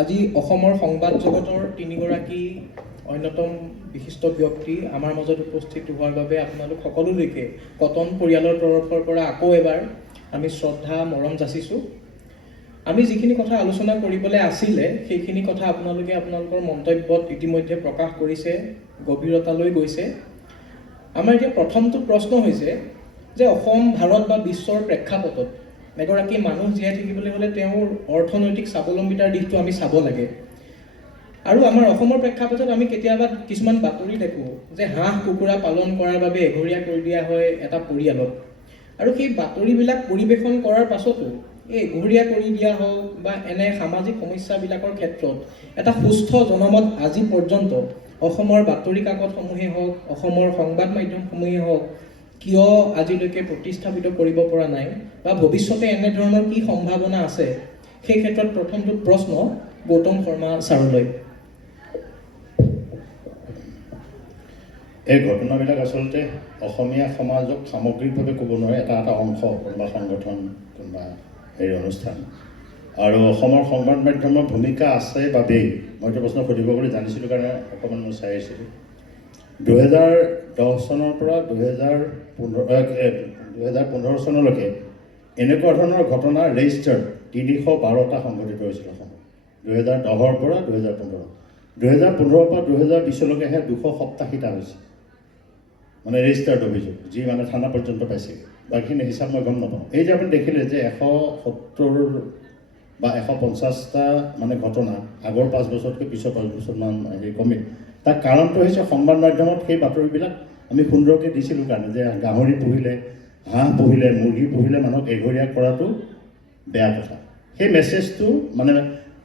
আজি অসমৰ সংবাদ জগতৰ তিনিগৰাকী অন্যতম বিশিষ্ট ব্যক্তি আমাৰ মাজত উপস্থিত হোৱাৰ বাবে আপোনালোক সকলোলৈকে কটন পৰিয়ালৰ তৰফৰ পৰা আকৌ এবাৰ আমি শ্ৰদ্ধা মৰম যাচিছোঁ। আমি যিখিনি কথা আলোচনা কৰিবলৈ আছিলে সেইখিনি কথা আপোনালোকে আপোনালোকৰ মন্তব্যত ইতিমধ্যে প্ৰকাশ কৰিছে, গভীৰতালৈ গৈছে। আমাৰ এতিয়া প্ৰথমটো প্ৰশ্ন হৈছে যে অসম, ভাৰত বা বিশ্বৰ প্ৰেক্ষাপটত এগৰাকী মানুহ জীয়াই থাকিবলৈ হ'লে তেওঁৰ অৰ্থনৈতিক স্বাৱলম্বিতাৰ দিশটো আমি চাব লাগে। আৰু আমাৰ অসমৰ প্ৰেক্ষাপটত আমি কেতিয়াবা কিছুমান বাতৰি দেখোঁ যে হাঁহ কুকুৰা পালন কৰাৰ বাবে এঘৰীয়া কৰি দিয়া হয় এটা পৰিয়ালক। আৰু সেই বাতৰিবিলাক পৰিৱেশন কৰাৰ পাছতো এই এঘৰীয়া কৰি দিয়া হওক বা এনে সামাজিক সমস্যাবিলাকৰ ক্ষেত্ৰত এটা সুস্থ জনমত আজি পৰ্যন্ত অসমৰ বাতৰি কাকতসমূহে হওক, অসমৰ সংবাদ মাধ্যমসমূহে হওক কিয় আজিলৈকে প্ৰতিস্থাপিত কৰিব পৰা নাই বা ভৱিষ্যতে এনেধৰণৰ কি সম্ভাৱনা আছে, সেই ক্ষেত্ৰত প্ৰথমটো প্ৰশ্ন গৌতম শৰ্মা ছাৰলৈ। এই ঘটনাবিলাক আচলতে অসমীয়া সমাজক সামগ্ৰিকভাৱে ক'ব নোৱাৰে, এটা এটা অংশ, কোনোবা সংগঠন, কোনোবা হেৰি অনুষ্ঠান। আৰু অসমৰ সংবাদ মাধ্যমৰ ভূমিকা আছে বাবেই মই এইটো প্ৰশ্ন সুধিব বুলি জানিছিলোঁ কাৰণে অকণমান মই চাই আহিছিলোঁ। 2010 চনৰ পৰা 2015 চনলৈকে এনেকুৱা ধৰণৰ ঘটনা ৰেজিষ্টাৰ্ড 312টা সংঘটিত হৈছিল অসমত। 2010ৰ পৰা 2015, 2015ৰ পৰা 2020লৈকেহে 287টা হৈছে মানে ৰেজিষ্টাৰ্ড অভিযোগ, যি মানে থানা পৰ্যন্ত পাইছেগৈ। বাকীখিনি হিচাপ মই গম নাপাওঁ। এই যে আপুনি দেখিলে যে 170 বা 150টা মানে ঘটনা আগৰ 5 বছৰতকৈ পিছৰ 5 বছৰমান হেৰি কমিল। তাৰ কাৰণটো হৈছে সংবাদ মাধ্যমত সেই বাতৰিবিলাক আমি সুন্দৰকৈ দিছিলোঁ কাৰণে যে গাহৰি পুহিলে, হাঁহ পুহিলে, মুৰ্গী পুহিলে মানুহক এঘৰীয়া কৰাটো বেয়া কথা। সেই মেছেজটো মানে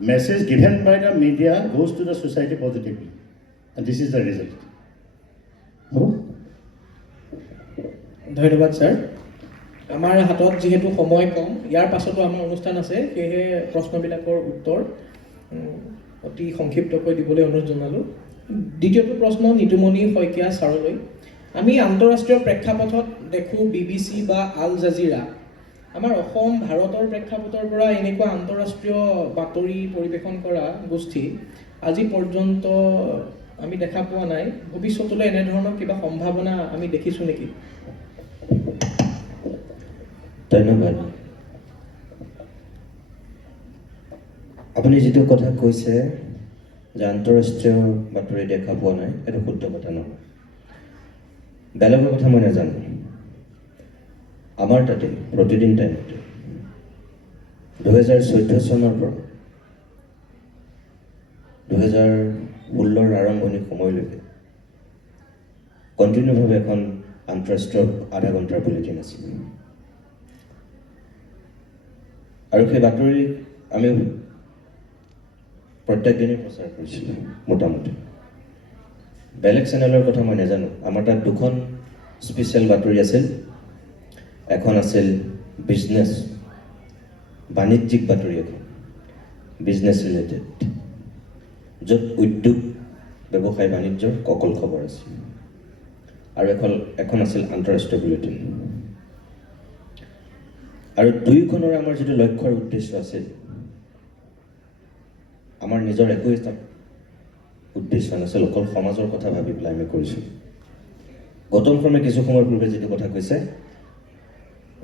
message given by the media goes to the society positively, and this is the result. ধন্যবাদ ছাৰ। আমাৰ হাতত যিহেতু সময় কম, ইয়াৰ পাছতো আমাৰ অনুষ্ঠান আছে, সেয়েহে প্ৰশ্নবিলাকৰ উত্তৰ অতি সংক্ষিপ্তকৈ দিবলৈ অনুৰোধ জনালোঁ। দ্বিতীয়টো প্ৰশ্ন নিতুমণি শইকীয়া ছাৰলৈ। আমি আন্তঃৰাষ্ট্ৰীয় প্ৰেক্ষাপটত দেখোঁ BBC বা আল জাজিৰা। আমাৰ অসম, ভাৰতৰ প্ৰেক্ষাপটৰ পৰা এনেকুৱা আন্তঃৰাষ্ট্ৰীয় বাতৰি পৰিৱেশন কৰা গোষ্ঠী আজি পৰ্যন্ত আমি দেখা পোৱা নাই। ভৱিষ্যতলৈ এনেধৰণৰ কিবা সম্ভাৱনা আমি দেখিছোঁ নেকি? ধন্যবাদ। আপুনি যিটো কথা কৈছে যে আন্তঃৰাষ্ট্ৰীয় বাতৰি দেখা পোৱা নাই, এইটো শুদ্ধ কথা নহয়। বেলেগৰ কথা মই নাজানো। আমাৰ তাতে প্ৰতিদিন টাইমতে 2014 চনৰ পৰা 2016ৰ আৰম্ভণি সময়লৈকে কণ্টিনিউভাৱে এখন আন্তঃৰাষ্ট্ৰীয় আধা ঘণ্টাৰ বুলেটিন আছিল। আৰু সেই বাতৰি আমি প্ৰত্যেক দিনেই প্ৰচাৰ কৰিছিলোঁ মোটামুটি। বেলেগ চেনেলৰ কথা মই নাজানো। আমাৰ তাত 2খন স্পেচিয়েল বাতৰি আছিল। এখন আছিল বিজনেছ, বাণিজ্যিক বাতৰি এখন, বিজনেছ ৰিলেটেড, য'ত উদ্যোগ, ব্যৱসায় বাণিজ্যৰ অকল খবৰ আছিল। আৰু এখন আছিল আন্তঃৰাষ্ট্ৰীয় বুলেটিন। আৰু দুয়োখনৰ আমাৰ যিটো লক্ষ্যৰ উদ্দেশ্য আছিল, আমাৰ নিজৰ একো এটা উদ্দেশ্য নাছিল, অকল সমাজৰ কথা ভাবি পেলাই আমি কৰিছোঁ। গৌতম শৰ্মাই কিছু সময়ৰ পূৰ্বে যিটো কথা কৈছে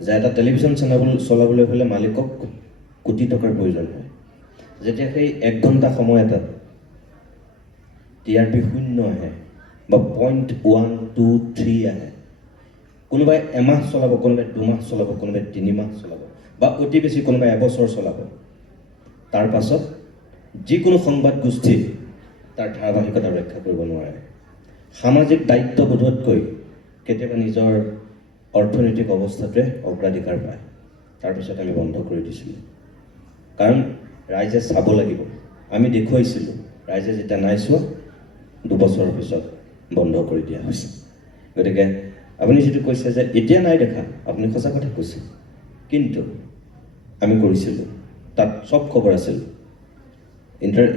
যে এটা টেলিভিশ্যন চেনেল চলাবলৈ হ'লে মালিকক কোটি টকাৰ প্ৰয়োজন হয়। যেতিয়া সেই 1 ঘণ্টা সময় এটাত TRP 0 আহে বা 0.123 আহে, কোনোবাই এমাহ চলাব, কোনোবাই 2 মাহ চলাব, কোনোবাই 3 মাহ চলাব, বা অতি বেছি কোনোবাই এবছৰ চলাব। তাৰ পাছত যিকোনো সংবাদ গোষ্ঠী তাৰ ধাৰাবাহিকতা ৰক্ষা কৰিব নোৱাৰে। সামাজিক দায়িত্ববোধতকৈ কেতিয়াবা নিজৰ অৰ্থনৈতিক অৱস্থাটোৱে অগ্ৰাধিকাৰ পায়। তাৰপিছত আমি বন্ধ কৰি দিছিলোঁ, কাৰণ ৰাইজে চাব লাগিব। আমি দেখুৱাইছিলোঁ, ৰাইজে যেতিয়া নাই চোৱা 2 বছৰৰ পিছত বন্ধ কৰি দিয়া হৈছে। গতিকে আপুনি যিটো কৈছে যে এতিয়া নাই দেখা, আপুনি সঁচা কথা কৈছে, কিন্তু আমি কৰিছিলোঁ। তাত চব খবৰ আছিল।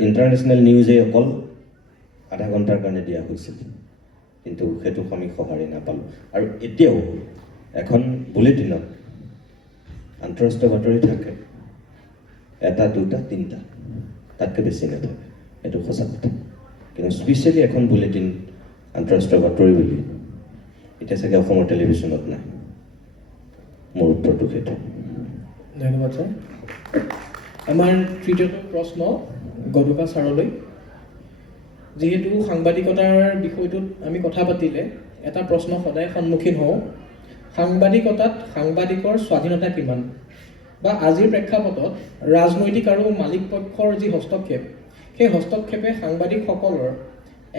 ইণ্টাৰনেশ্যনেল নিউজেই অকল আধা ঘণ্টাৰ কাৰণে দিয়া হৈছিল, কিন্তু সেইটো আমি সঁহাৰি নাপালোঁ। আৰু এতিয়াও এখন বুলেটিনত আন্তঃৰাষ্ট্ৰীয় বাতৰি থাকে 1, 2, 3টা। তাতকৈ বেছি নাথাকে, এইটো সঁচা কথা। কিন্তু স্পেচিয়েলি এখন বুলেটিন আন্তঃৰাষ্ট্ৰীয় বাতৰি বুলি এতিয়া চাগে অসমৰ টেলিভিশ্যনত নাই। মোৰ উত্তৰটো সেইটো। ধন্যবাদ ছাৰ। আমাৰ তৃতীয়টো প্ৰশ্ন গদুকা ছাৰলৈ। যিহেতু সাংবাদিকতাৰ বিষয়টোত আমি কথা পাতিলে এটা প্ৰশ্ন সদায় সন্মুখীন হওঁ, সাংবাদিকতাত সাংবাদিকৰ স্বাধীনতা কিমান? বা আজিৰ প্ৰেক্ষাপটত ৰাজনৈতিক আৰু মালিক পক্ষৰ যি হস্তক্ষেপ, সেই হস্তক্ষেপে সাংবাদিকসকলৰ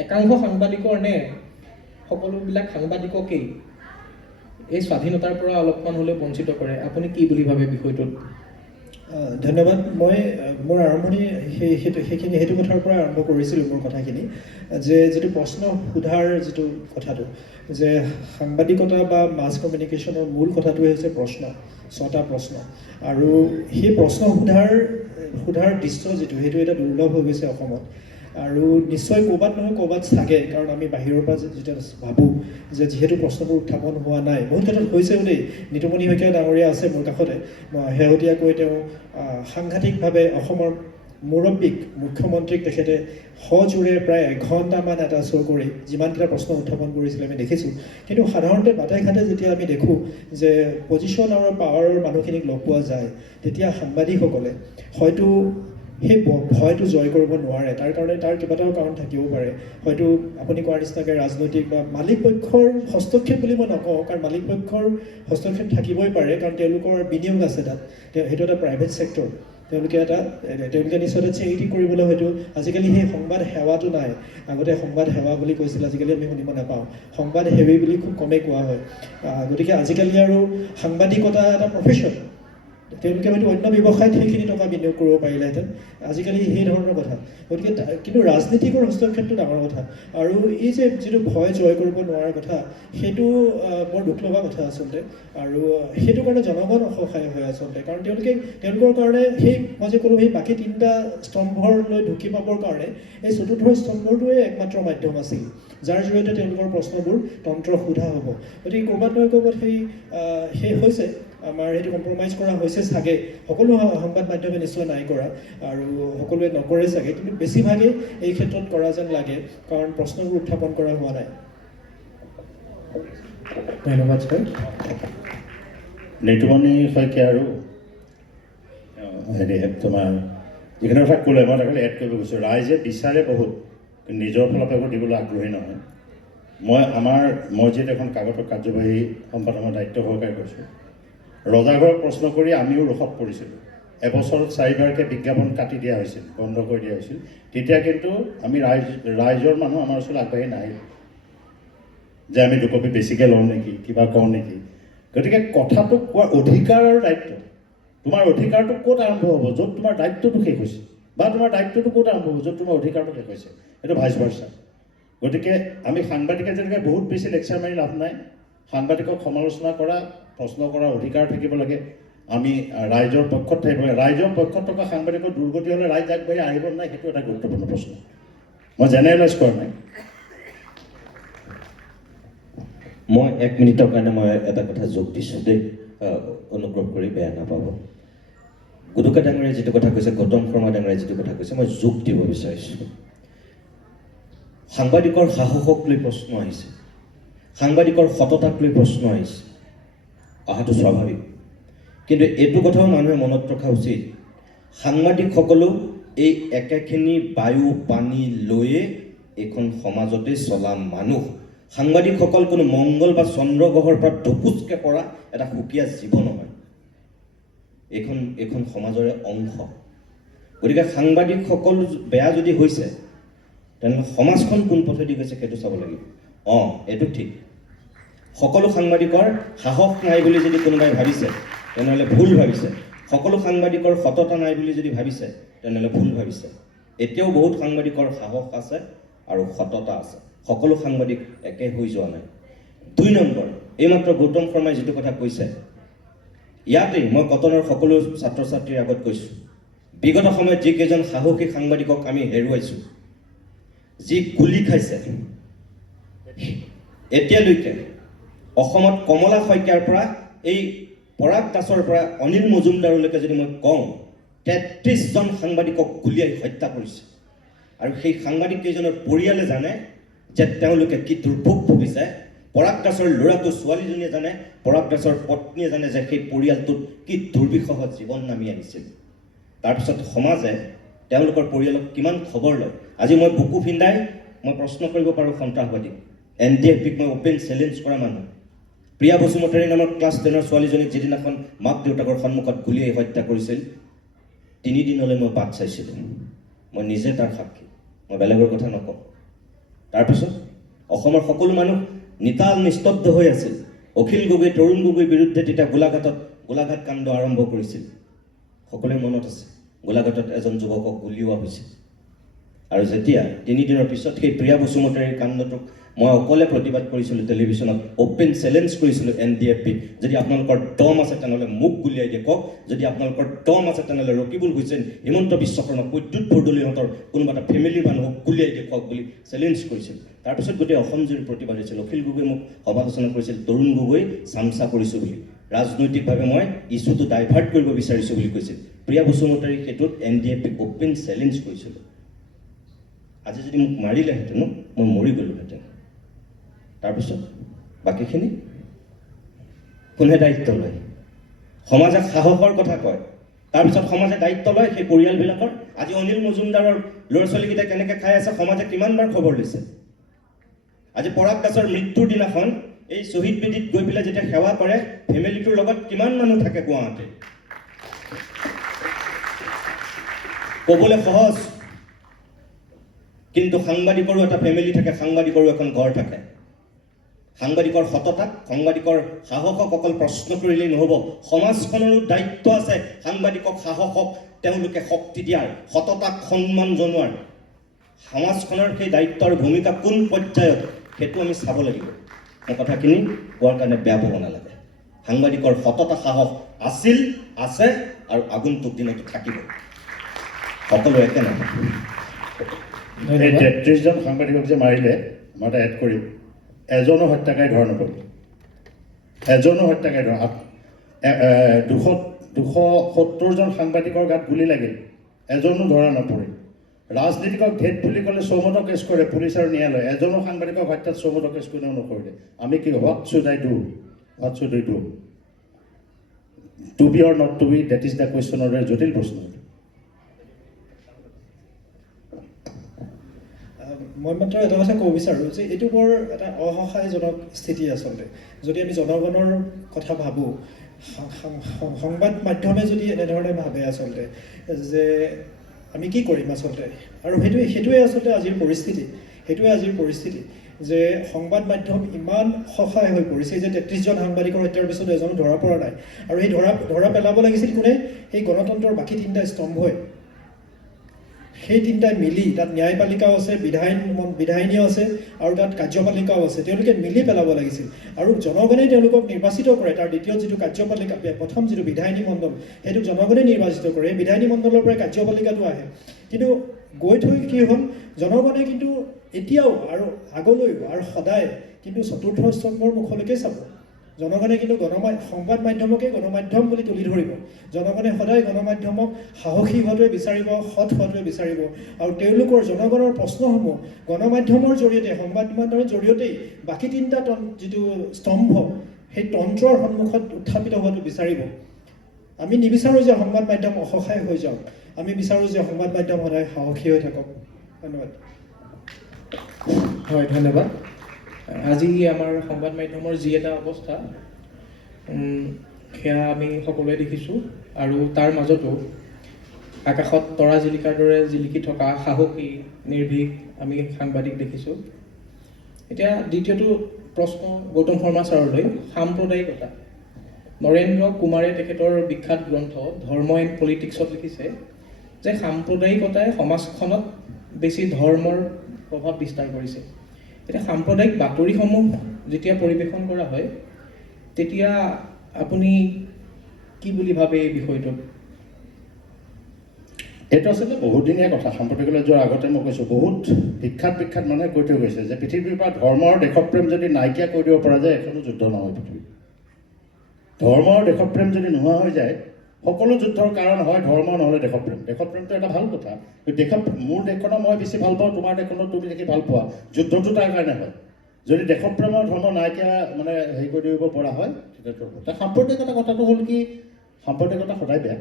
একাংশ সাংবাদিকৰ নে সকলোবিলাক সাংবাদিককেই এই স্বাধীনতাৰ পৰা অলপমান হ'লেও বঞ্চিত কৰে? আপুনি কি বুলি ভাবে বিষয়টোত? ধন্যবাদ। মই মোৰ আৰম্ভণি সেইটো কথাৰ পৰা আৰম্ভ কৰিছিলোঁ মোৰ কথাখিনি, যে যিটো প্ৰশ্ন সোধাৰ যিটো কথাটো, যে সাংবাদিকতা বা মাছ কমিউনিকেশ্যনৰ মূল কথাটোৱে হৈছে প্ৰশ্ন, 6টা প্ৰশ্ন। আৰু সেই প্ৰশ্ন সোধাৰ দৃশ্য যিটো, সেইটো এটা দুৰ্লভ হৈ গৈছে অসমত। আৰু নিশ্চয় ক'ৰবাত নহয় ক'ৰবাত চাগে, কাৰণ আমি বাহিৰৰ পৰা যেতিয়া ভাবোঁ যে যিহেতু প্ৰশ্নবোৰ উত্থাপন হোৱা নাই, বহুত ক্ষেত্ৰত হৈছেও দেই। নিতুমণি শইকীয়া ডাঙৰীয়া আছে মোৰ কাষতে, শেহতীয়াকৈ তেওঁ সাংঘাতিকভাৱে অসমৰ মুৰব্বীক, মুখ্যমন্ত্ৰীক তেখেতে সজোৰে প্ৰায় 1 ঘণ্টামান এটা শ্ব' কৰি যিমানকেইটা প্ৰশ্ন উত্থাপন কৰিছিলে আমি দেখিছোঁ। কিন্তু সাধাৰণতে বাটে ঘাটে যেতিয়া আমি দেখোঁ যে পজিশ্যন আৰু পাৱাৰৰ মানুহখিনিক লগ পোৱা যায়, তেতিয়া সাংবাদিকসকলে হয়তো সেই ভয়টো জয় কৰিব নোৱাৰে। তাৰ কাৰণে তাৰ কেইবাটাও কাৰণ থাকিব পাৰে। হয়তো আপুনি কোৱাৰ নিচিনাকৈ ৰাজনৈতিক বা মালিক পক্ষৰ হস্তক্ষেপ বুলি মই নকওঁ, কাৰণ মালিক পক্ষৰ হস্তক্ষেপ থাকিবই পাৰে, কাৰণ তেওঁলোকৰ বিনিয়োগ আছে তাত। সেইটো এটা প্ৰাইভেট ছেক্টৰ। তেওঁলোকে নিশ্চয় চেৰিটি কৰিবলৈ হয়তো আজিকালি সেই সংবাদ সেৱাটো নাই। আগতে সংবাদ সেৱা বুলি কৈছিল, আজিকালি আমি শুনিব নাপাওঁ। সংবাদ সেৱী বুলি খুব কমেই কোৱা হয়। গতিকে আজিকালি আৰু সাংবাদিকতা এটা প্ৰফেশ্যন। তেওঁলোকে হয়তো অন্য ব্যৱসায়ত সেইখিনি টকা বিনিয়োগ কৰিব পাৰিলেহেঁতেন। আজিকালি সেই ধৰণৰ কথা। গতিকে কিন্তু ৰাজনীতিকৰ হস্তক্ষেপটো ডাঙৰ কথা। আৰু এই যে যিটো ভয় জয় কৰিব নোৱাৰাৰ কথা, সেইটো বৰ দুখ লগা কথা আচলতে। আৰু সেইটো কাৰণে জনগণ অসহায় হয় আচলতে, কাৰণ তেওঁলোকৰ কাৰণে মই যে ক'লোঁ, সেই বাকী 3টা স্তম্ভলৈ ঢুকি পাবৰ কাৰণে এই 4ৰ্থ স্তম্ভটোৱে একমাত্ৰ মাধ্যম আছিল, যাৰ জৰিয়তে তেওঁলোকৰ প্ৰশ্নবোৰ তন্ত্ৰ সোধা হ'ব। গতিকে ক'ৰবাত নহয় ক'ৰবাত সেই হৈছে, আমাৰ সেইটো কম্প্ৰমাইজ কৰা হৈছে চাগে। সকলো সংবাদ মাধ্যমে নিশ্চয় নাই কৰা, আৰু সকলোৱে নকৰে চাগে, কিন্তু বেছিভাগেই এই ক্ষেত্ৰত কৰা যেন লাগে, কাৰণ প্ৰশ্নবোৰ উত্থাপন কৰা হোৱা নাই। ধন্যবাদ ছাৰ। নিতুমণি শইকীয়া আৰু তোমাৰ যিখিনি কথা ক'লে, মই তাকে এড কৰিব গৈছোঁ। ৰাইজে বিচাৰে বহুত, কিন্তু নিজৰ ফালৰ পৰা একো দিবলৈ আগ্ৰহী নহয়। মই যিহেতু এখন কাগজৰ কাৰ্যবাহী সম্পাদকৰ দায়িত্ব সহকাৰে কৰিছোঁ, ৰজাঘৰক প্ৰশ্ন কৰি আমিও ৰোষত পৰিছিলোঁ। এবছৰত 4বাৰকৈ বিজ্ঞাপন কাটি দিয়া হৈছিল, বন্ধ কৰি দিয়া হৈছিল। তেতিয়া কিন্তু আমি ৰাইজৰ মানুহ আমাৰ ওচৰত আগবাঢ়ি নাহিল যে আমি 2 কপি বেছিকৈ লওঁ নেকি, কিবা কওঁ নেকি। গতিকে কথাটো কোৱাৰ অধিকাৰ আৰু দায়িত্ব, তোমাৰ অধিকাৰটো ক'ত আৰম্ভ হ'ব, য'ত তোমাৰ দায়িত্বটো শেষ হৈছে, বা তোমাৰ দায়িত্বটো ক'ত আৰম্ভ হ'ব, য'ত তোমাৰ অধিকাৰটো শেষ হৈছে। সেইটো ভাইচ ভাৰ্চা। গতিকে আমি সাংবাদিকে যেনেকৈ বহুত বেছি লেকচাৰ মাৰি লাভ নাই। সাংবাদিকক সমালোচনা কৰা, প্ৰশ্ন কৰাৰ অধিকাৰ থাকিব লাগে। আমি ৰাইজৰ পক্ষত থাকিব লাগে। ৰাইজৰ পক্ষত থকা সাংবাদিকৰ দুৰ্গতি হ'লে ৰাইজ আগবাঢ়ি আহিব নাই, সেইটো এটা গুৰুত্বপূৰ্ণ প্ৰশ্ন। মই জেনেৰেলাইজ কৰা নাই। মই 1 মিনিটৰ কাৰণে মই এটা কথা যোগ দিছোঁ দেই, অনুগ্ৰহ কৰি বেয়া নাপাব। গদুকা ডাঙৰীয়াই যিটো কথা কৈছে, গৌতম শৰ্মা ডাঙৰীয়াই যিটো কথা কৈছে, মই যোগ দিব বিচাৰিছোঁ। সাংবাদিকৰ সাহসক লৈ প্ৰশ্ন আহিছে, সাংবাদিকৰ সততাক লৈ প্ৰশ্ন আহিছে, অহাটো স্বাভাৱিক। কিন্তু এইটো কথাও মানুহে মনত ৰখা উচিত, সাংবাদিকসকলেও এই একেখিনি বায়ু পানী লৈয়ে এইখন সমাজতে চলা মানুহ। সাংবাদিকসকল কোনো মংগল বা চন্দ্ৰগ্ৰহৰ পৰা ধুপুচকে পৰা এটা সুকীয়া জীৱ নহয়, এইখন সমাজৰে অংশ। গতিকে সাংবাদিকসকল বেয়া যদি হৈছে, তেনেহ'লে সমাজখন কোন পথেদি গৈছে সেইটো চাব লাগিব। এইটো ঠিক, সকলো সাংবাদিকৰ সাহস নাই বুলি যদি কোনোবাই ভাবিছে, তেনেহ'লে ভুল ভাবিছে। সকলো সাংবাদিকৰ সততা নাই বুলি যদি ভাবিছে, তেনেহ'লে ভুল ভাবিছে। এতিয়াও বহুত সাংবাদিকৰ সাহস আছে আৰু সততা আছে। সকলো সাংবাদিক একে হৈ যোৱা নাই। 2 নম্বৰ, এইমাত্ৰ গৌতম শৰ্মাই যিটো কথা কৈছে, ইয়াতেই মই কটনৰ সকলো ছাত্ৰ ছাত্ৰীৰ আগত কৈছোঁ, বিগত সময়ত যিকেইজন সাহসী সাংবাদিকক আমি হেৰুৱাইছোঁ, যি গুলি খাইছে, এতিয়ালৈকে অসমত কমলা শইকীয়াৰ পৰা এই পৰাগ দাসৰ পৰা অনিল মজুমদাৰলৈকে যদি মই কওঁ, 33জন সাংবাদিকক গুলীয়াই হত্যা কৰিছে আৰু সেই সাংবাদিক কেইজনৰ পৰিয়ালে জানে যে তেওঁলোকে কি দুৰ্ভোগ ভুগিছে পৰাগ দাসৰ ল'ৰাটো ছোৱালীজনীয়ে জানে পৰাগ দাসৰ পত্নীয়ে জানে যে সেই পৰিয়ালটোত কি দুৰ্বিষহ জীৱন নামি আহিছিল তাৰপিছত সমাজে তেওঁলোকৰ পৰিয়ালক কিমান খবৰ লয় আজি মই বুকু ফিন্দাই মই প্ৰশ্ন কৰিব পাৰোঁ সন্ত্ৰাসবাদীক NDFBক মই অপেন চেলেঞ্জ কৰা মানুহ প্ৰিয়া বসুমতাৰী নামৰ ক্লাছ 10ৰ ছোৱালীজনীক যিদিনাখন মাক দেউতাকৰ সন্মুখত গুলীয়াই হত্যা কৰিছিল 3 দিনলৈ মই বাট চাইছিলোঁ মই নিজে তাৰ সাক্ষী মই বেলেগৰ কথা নকওঁ তাৰপিছত অসমৰ সকলো মানুহ নিতাল নিস্তব্ধ হৈ আছিল অখিল গগৈ তৰুণ গগৈৰ বিৰুদ্ধে তেতিয়া গোলাঘাট কাণ্ড আৰম্ভ কৰিছিল সকলোৰে মনত আছে গোলাঘাটত এজন যুৱকক গুলীওৱা হৈছিল আৰু যেতিয়া 3 দিনৰ পিছত সেই প্ৰিয়া বসুমতাৰীৰ কাণ্ডটোক মই অকলে প্ৰতিবাদ কৰিছিলোঁ টেলিভিছনত অপেন চেলেঞ্জ কৰিছিলোঁ NDFBক যদি আপোনালোকৰ দম আছে তেনেহ'লে মোক গুলিয়াই দেখুৱাওক যদি আপোনালোকৰ দম আছে তেনেহ'লে ৰকিবুল হুছেইন হিমন্ত বিশ্ব শৰ্মা প্ৰদ্যুৎ বৰদলৈহঁতৰ কোনোবা এটা ফেমিলিৰ মানুহক গুলিয়াই দেখুৱাওক বুলি চেলেঞ্জ কৰিছিল তাৰপিছত গোটেই অসম জুৰি প্ৰতিবাদ হৈছিল অখিল গগৈ মোক সমালোচনা কৰিছিল তৰুণ গগৈ চামচা কৰিছোঁ বুলি ৰাজনৈতিকভাৱে মই ইছ্যুটো ডাইভাৰ্ট কৰিব বিচাৰিছোঁ বুলি কৈছিল প্ৰিয়া বসুমতাৰীক সেইটোত NDFBক অপেন চেলেঞ্জ কৰিছিলোঁ আজি যদি মোক মাৰিলেহেঁতেন মই মৰি গ'লোহেঁতেন তাৰপিছত বাকীখিনি কোনে দায়িত্ব লয় সমাজে সাহসৰ কথা কয় তাৰপিছত সমাজে দায়িত্ব লয় সেই পৰিয়ালবিলাকৰ আজি অনিল মজুমদাৰৰ ল'ৰা ছোৱালীকেইটা কেনেকৈ খাই আছে সমাজে কিমানবাৰ খবৰ লৈছে আজি পৰাগ দাসৰ মৃত্যুৰ দিনাখন এই শ্বহীদ বেদীত গৈ পেলাই যেতিয়া সেৱা কৰে ফেমিলিটোৰ লগত কিমান মানুহ থাকে গুৱাহাটী ক'বলৈ সহজ কিন্তু সাংবাদিকৰো এটা ফেমিলি থাকে সাংবাদিকৰো এখন ঘৰ থাকে সাংবাদিকৰ সততাক সাংবাদিকৰ সাহসক অকল প্ৰশ্ন কৰিলেই নহ'ব সমাজখনৰো দায়িত্ব আছে সাংবাদিকক সাহসক তেওঁলোকে শক্তি দিয়াৰ সততাক সন্মান জনোৱাৰ সমাজখনৰ সেই দায়িত্বৰ ভূমিকা কোন পৰ্যায়ত সেইটো আমি চাব লাগিব মই কথাখিনি কোৱাৰ কাৰণে বেয়া পাব নালাগে সাংবাদিকৰ সততা সাহস আছিল আছে আৰু আগন্তুক দিনতো থাকিব সকলো একে নহয় এই 33জন সাংবাদিকক যে মাৰিলে মই এটা এড কৰিম এজনো হত্যাকাৰী ধৰা নপৰিল এজনো হত্যাকাৰী ধৰা 270জন সাংবাদিকৰ গাত গুলি লাগিল এজনো ধৰা নপৰিল ৰাজনীতিকক ভেদ বুলি ক'লে চৌমত কেছ কৰে পুলিচ আৰু ন্যায়ালয় এজনো সাংবাদিকক হত্যাত চৌমত কেছ কোনেও নকৰিলে আমি কি what should I do to be or not to be that is the কুৱেশ্যনৰ দৰে জটিল প্ৰশ্ন মই মাত্ৰ এটা কথা ক'ব বিচাৰোঁ যে এইটো বৰ এটা অসহায়জনক স্থিতি আচলতে যদি আমি জনগণৰ কথা ভাবোঁ সংবাদ মাধ্যমে যদি এনেধৰণে ভাবে আচলতে যে আমি কি কৰিম আচলতে আৰু সেইটোৱে আচলতে আজিৰ পৰিস্থিতি যে সংবাদ মাধ্যম ইমান সহায় হৈ পৰিছে যে 33জন সাংবাদিকৰ হত্যাৰ পিছত এজনো ধৰা পৰা নাই আৰু সেই ধৰা পেলাব লাগিছিল কোনে সেই গণতন্ত্ৰৰ বাকী 3টা স্তম্ভই সেই 3টাই মিলি তাত ন্যায়পালিকাও আছে বিধায়িনীও আছে আৰু তাত কাৰ্যপালিকাও আছে তেওঁলোকে মিলি পেলাব লাগিছিল আৰু জনগণে তেওঁলোকক নিৰ্বাচিত কৰে তাৰ দ্বিতীয় যিটো কাৰ্যপালিকা প্ৰথম যিটো বিধায়িনী মণ্ডল সেইটো জনগণে নিৰ্বাচিত কৰে বিধায়িনী মণ্ডলৰ পৰাই কাৰ্যপালিকাটো আহে কিন্তু গৈ থৈ কি হ'ল জনগণে কিন্তু এতিয়াও আৰু আগলৈও আৰু সদায় কিন্তু চতুৰ্থ স্তম্ভৰ মুখলৈকে চাব জনগণে কিন্তু সংবাদ মাধ্যমকে গণমাধ্যম বুলি তুলি ধৰিব জনগণে সদায় গণমাধ্যমক সাহসী হোৱাটোৱে বিচাৰিব সৎ হোৱাটোৱে বিচাৰিব আৰু তেওঁলোকৰ জনগণৰ প্ৰশ্নসমূহ গণমাধ্যমৰ জৰিয়তে সংবাদ মাধ্যমৰ জৰিয়তেই বাকী 3টা যিটো স্তম্ভ সেই তন্ত্ৰৰ সন্মুখত উত্থাপিত হোৱাটো বিচাৰিব আমি নিবিচাৰোঁ যে সংবাদ মাধ্যম অসহায় হৈ যাওক আমি বিচাৰোঁ যে সংবাদ মাধ্যম সদায় সাহসী হৈ থাকক ধন্যবাদ হয় ধন্যবাদ আজি আমাৰ সংবাদ মাধ্যমৰ যি এটা অৱস্থা সেয়া আমি সকলোৱে দেখিছোঁ আৰু তাৰ মাজতো আকাশত তৰা জিলিকাৰ দৰে জিলিকি থকা সাহসী নিৰ্ভীক আমি সাংবাদিক দেখিছোঁ এতিয়া দ্বিতীয়টো প্ৰশ্ন গৌতম শৰ্মা ছাৰলৈ সাম্প্ৰদায়িকতা নৰেন্দ্ৰ কুমাৰে তেখেতৰ বিখ্যাত গ্ৰন্থ ধৰ্ম এণ্ড পলিটিক্সত লিখিছে যে সাম্প্ৰদায়িকতাই সমাজখনত বেছি ধৰ্মৰ প্ৰভাৱ বিস্তাৰ কৰিছে এতিয়া সাম্প্ৰদায়িক বাতৰিসমূহ যেতিয়া পৰিৱেশন কৰা হয় তেতিয়া আপুনি কি বুলি ভাবে এই বিষয়টো এইটো আচলতে বহুদিনীয়া কথা সাম্প্ৰদায়িকলৈ যোৱাৰ আগতে মই কৈছোঁ বহুত বিখ্যাত মানুহে কৈ থৈ গৈছে যে পৃথিৱীৰ পৰা ধৰ্ম আৰু দেশপ্ৰেম যদি নাইকিয়া কৰি দিব পৰা যায় এখনো যুদ্ধ নহয় পৃথিৱীত ধৰ্ম আৰু দেশপ্ৰেম যদি নোহোৱা হৈ যায় সকলো যুদ্ধৰ কাৰণ হয় ধৰ্ম নহ'লে দেশপ্ৰেম। দেশপ্ৰেমটো এটা ভাল কথা, মোৰ দেশখনক মই বেছি ভাল পাওঁ, তোমাৰ দেশখনত তুমি দেখি ভাল পোৱা, যুদ্ধটো তাৰ কাৰণে হয়। যদি দেশপ্ৰেমৰ ধৰ্ম নাইকিয়া মানে হেৰি কৰি দিব পৰা হয় তেতিয়াতো হ'ব। তাৰ সাম্প্ৰদায়িকতা কথাটো হ'ল কি, সাম্প্ৰদায়িকতা সদায় বেয়া,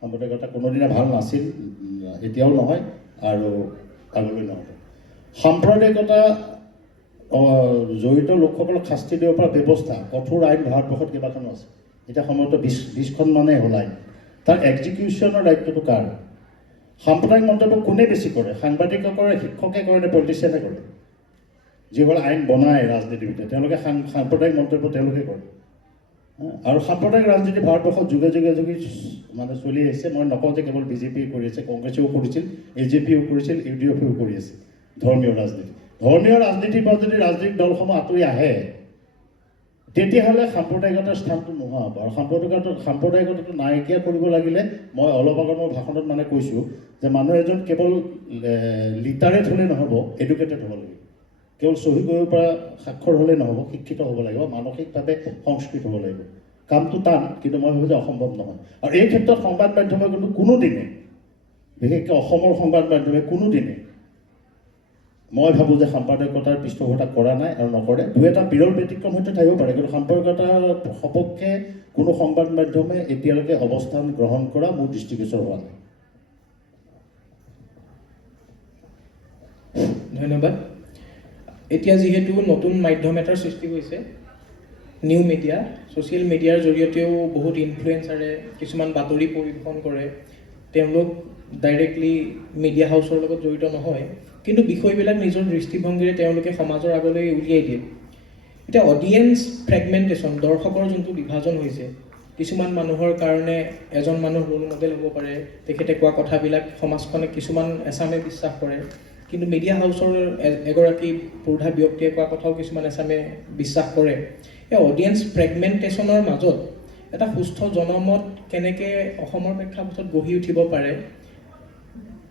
সাম্প্ৰদায়িকতা কোনোদিনা ভাল নাছিল, এতিয়াও নহয় আৰু আগলৈ নহ'ব। সাম্প্ৰদায়িকতা জড়িত লোকসকলক শাস্তি দিব পৰা ব্যৱস্থা, কঠোৰ আইন ভাৰতবৰ্ষত কেইবাখনো আছে। এতিয়া সময়তো 20খন মানে হ'ল আইন। তাৰ এক্সিকিউশ্যনৰ দায়িত্বটো কাৰ? সাম্প্ৰদায়িক মন্তব্য কোনে বেছি কৰে? সাংবাদিকে কৰে, শিক্ষকে কৰে নে পলিটিচিয়ানে কৰে? যিসকলে আইন বনায় ৰাজনীতিবিদে তেওঁলোকে সাম্প্ৰদায়িক মন্তব্য তেওঁলোকে কৰে। আৰু সাম্প্ৰদায়িক ৰাজনীতি ভাৰতবৰ্ষত যুগে যুগে যুগে মানে চলি আহিছে। মই নকওঁ যে কেৱল বিজেপিয়ে কৰি আছে, কংগ্ৰেছেও কৰিছিল, AJPও কৰিছিল, UDFও কৰি আছে ধৰ্মীয় ৰাজনীতি। ধৰ্মীয় ৰাজনীতিৰ পৰা যদি ৰাজনৈতিক দলসমূহ আঁতৰি আহে তেতিয়াহ'লে সাম্প্ৰদায়িকতাৰ স্থানটো নোহোৱা হ'ব। আৰু সাম্প্ৰদায়িকতাটো নাইকিয়া কৰিব লাগিলে মই অলপ আগত মোৰ ভাষণত মানে কৈছোঁ যে মানুহ এজন কেৱল লিটাৰেট হ'লে নহ'ব, এডুকেটেড হ'ব লাগিব। কেৱল চহী কৰিব পৰা সাক্ষৰ হ'লে নহ'ব, শিক্ষিত হ'ব লাগিব, মানসিকভাৱে সংস্কৃত হ'ব লাগিব। কামটো টান, কিন্তু মই ভাবোঁ যে অসম্ভৱ নহয়। আৰু এই ক্ষেত্ৰত সংবাদ মাধ্যমে কিন্তু কোনোদিনে, বিশেষকৈ অসমৰ সংবাদ মাধ্যমে কোনোদিনে মই ভাবোঁ যে সাম্প্ৰদায়িকতাৰ পৃষ্ঠপোষকতা কৰা নাই আৰু নকৰে। দুই এটা বিৰল ব্যতিক্ৰম হয়তো থাকিব পাৰে, কিন্তু সাম্প্ৰদায়িকতাৰ সপক্ষে কোনো সংবাদ মাধ্যমে এতিয়ালৈকে অৱস্থান গ্ৰহণ কৰা মোৰ দৃষ্টিগোচৰ হোৱা নাই। ধন্যবাদ। এতিয়া যিহেতু নতুন মাধ্যম এটাৰ সৃষ্টি হৈছে, নিউ মিডিয়া, ছ'চিয়েল মিডিয়াৰ জৰিয়তেও বহুত ইনফ্লুৱেঞ্চাৰে কিছুমান বাতৰি পৰিৱেশন কৰে। তেওঁলোক ডাইৰেক্টলি মিডিয়া হাউচৰ লগত জড়িত নহয়, কিন্তু বিষয়বিলাক নিজৰ দৃষ্টিভংগীৰে তেওঁলোকে সমাজৰ আগলৈ উলিয়াই দিয়ে। এতিয়া অডিয়েঞ্চ ফ্ৰেগমেণ্টেশ্যন, দৰ্শকৰ যোনটো বিভাজন হৈছে, কিছুমান মানুহৰ কাৰণে এজন মানুহ ৰোল মডেল হ'ব পাৰে, তেখেতে কোৱা কথাবিলাক সমাজখনে কিছুমান এচামে বিশ্বাস কৰে, কিন্তু মিডিয়া হাউচৰ এগৰাকী প্ৰৌঢ়া ব্যক্তিয়ে কোৱা কথাও কিছুমান এচামে বিশ্বাস কৰে। এই অডিয়েঞ্চ ফ্ৰেগমেণ্টেশ্যনৰ মাজত এটা সুস্থ জনমত কেনেকৈ অসমৰ প্ৰেক্ষাপটত গঢ়ি উঠিব পাৰে,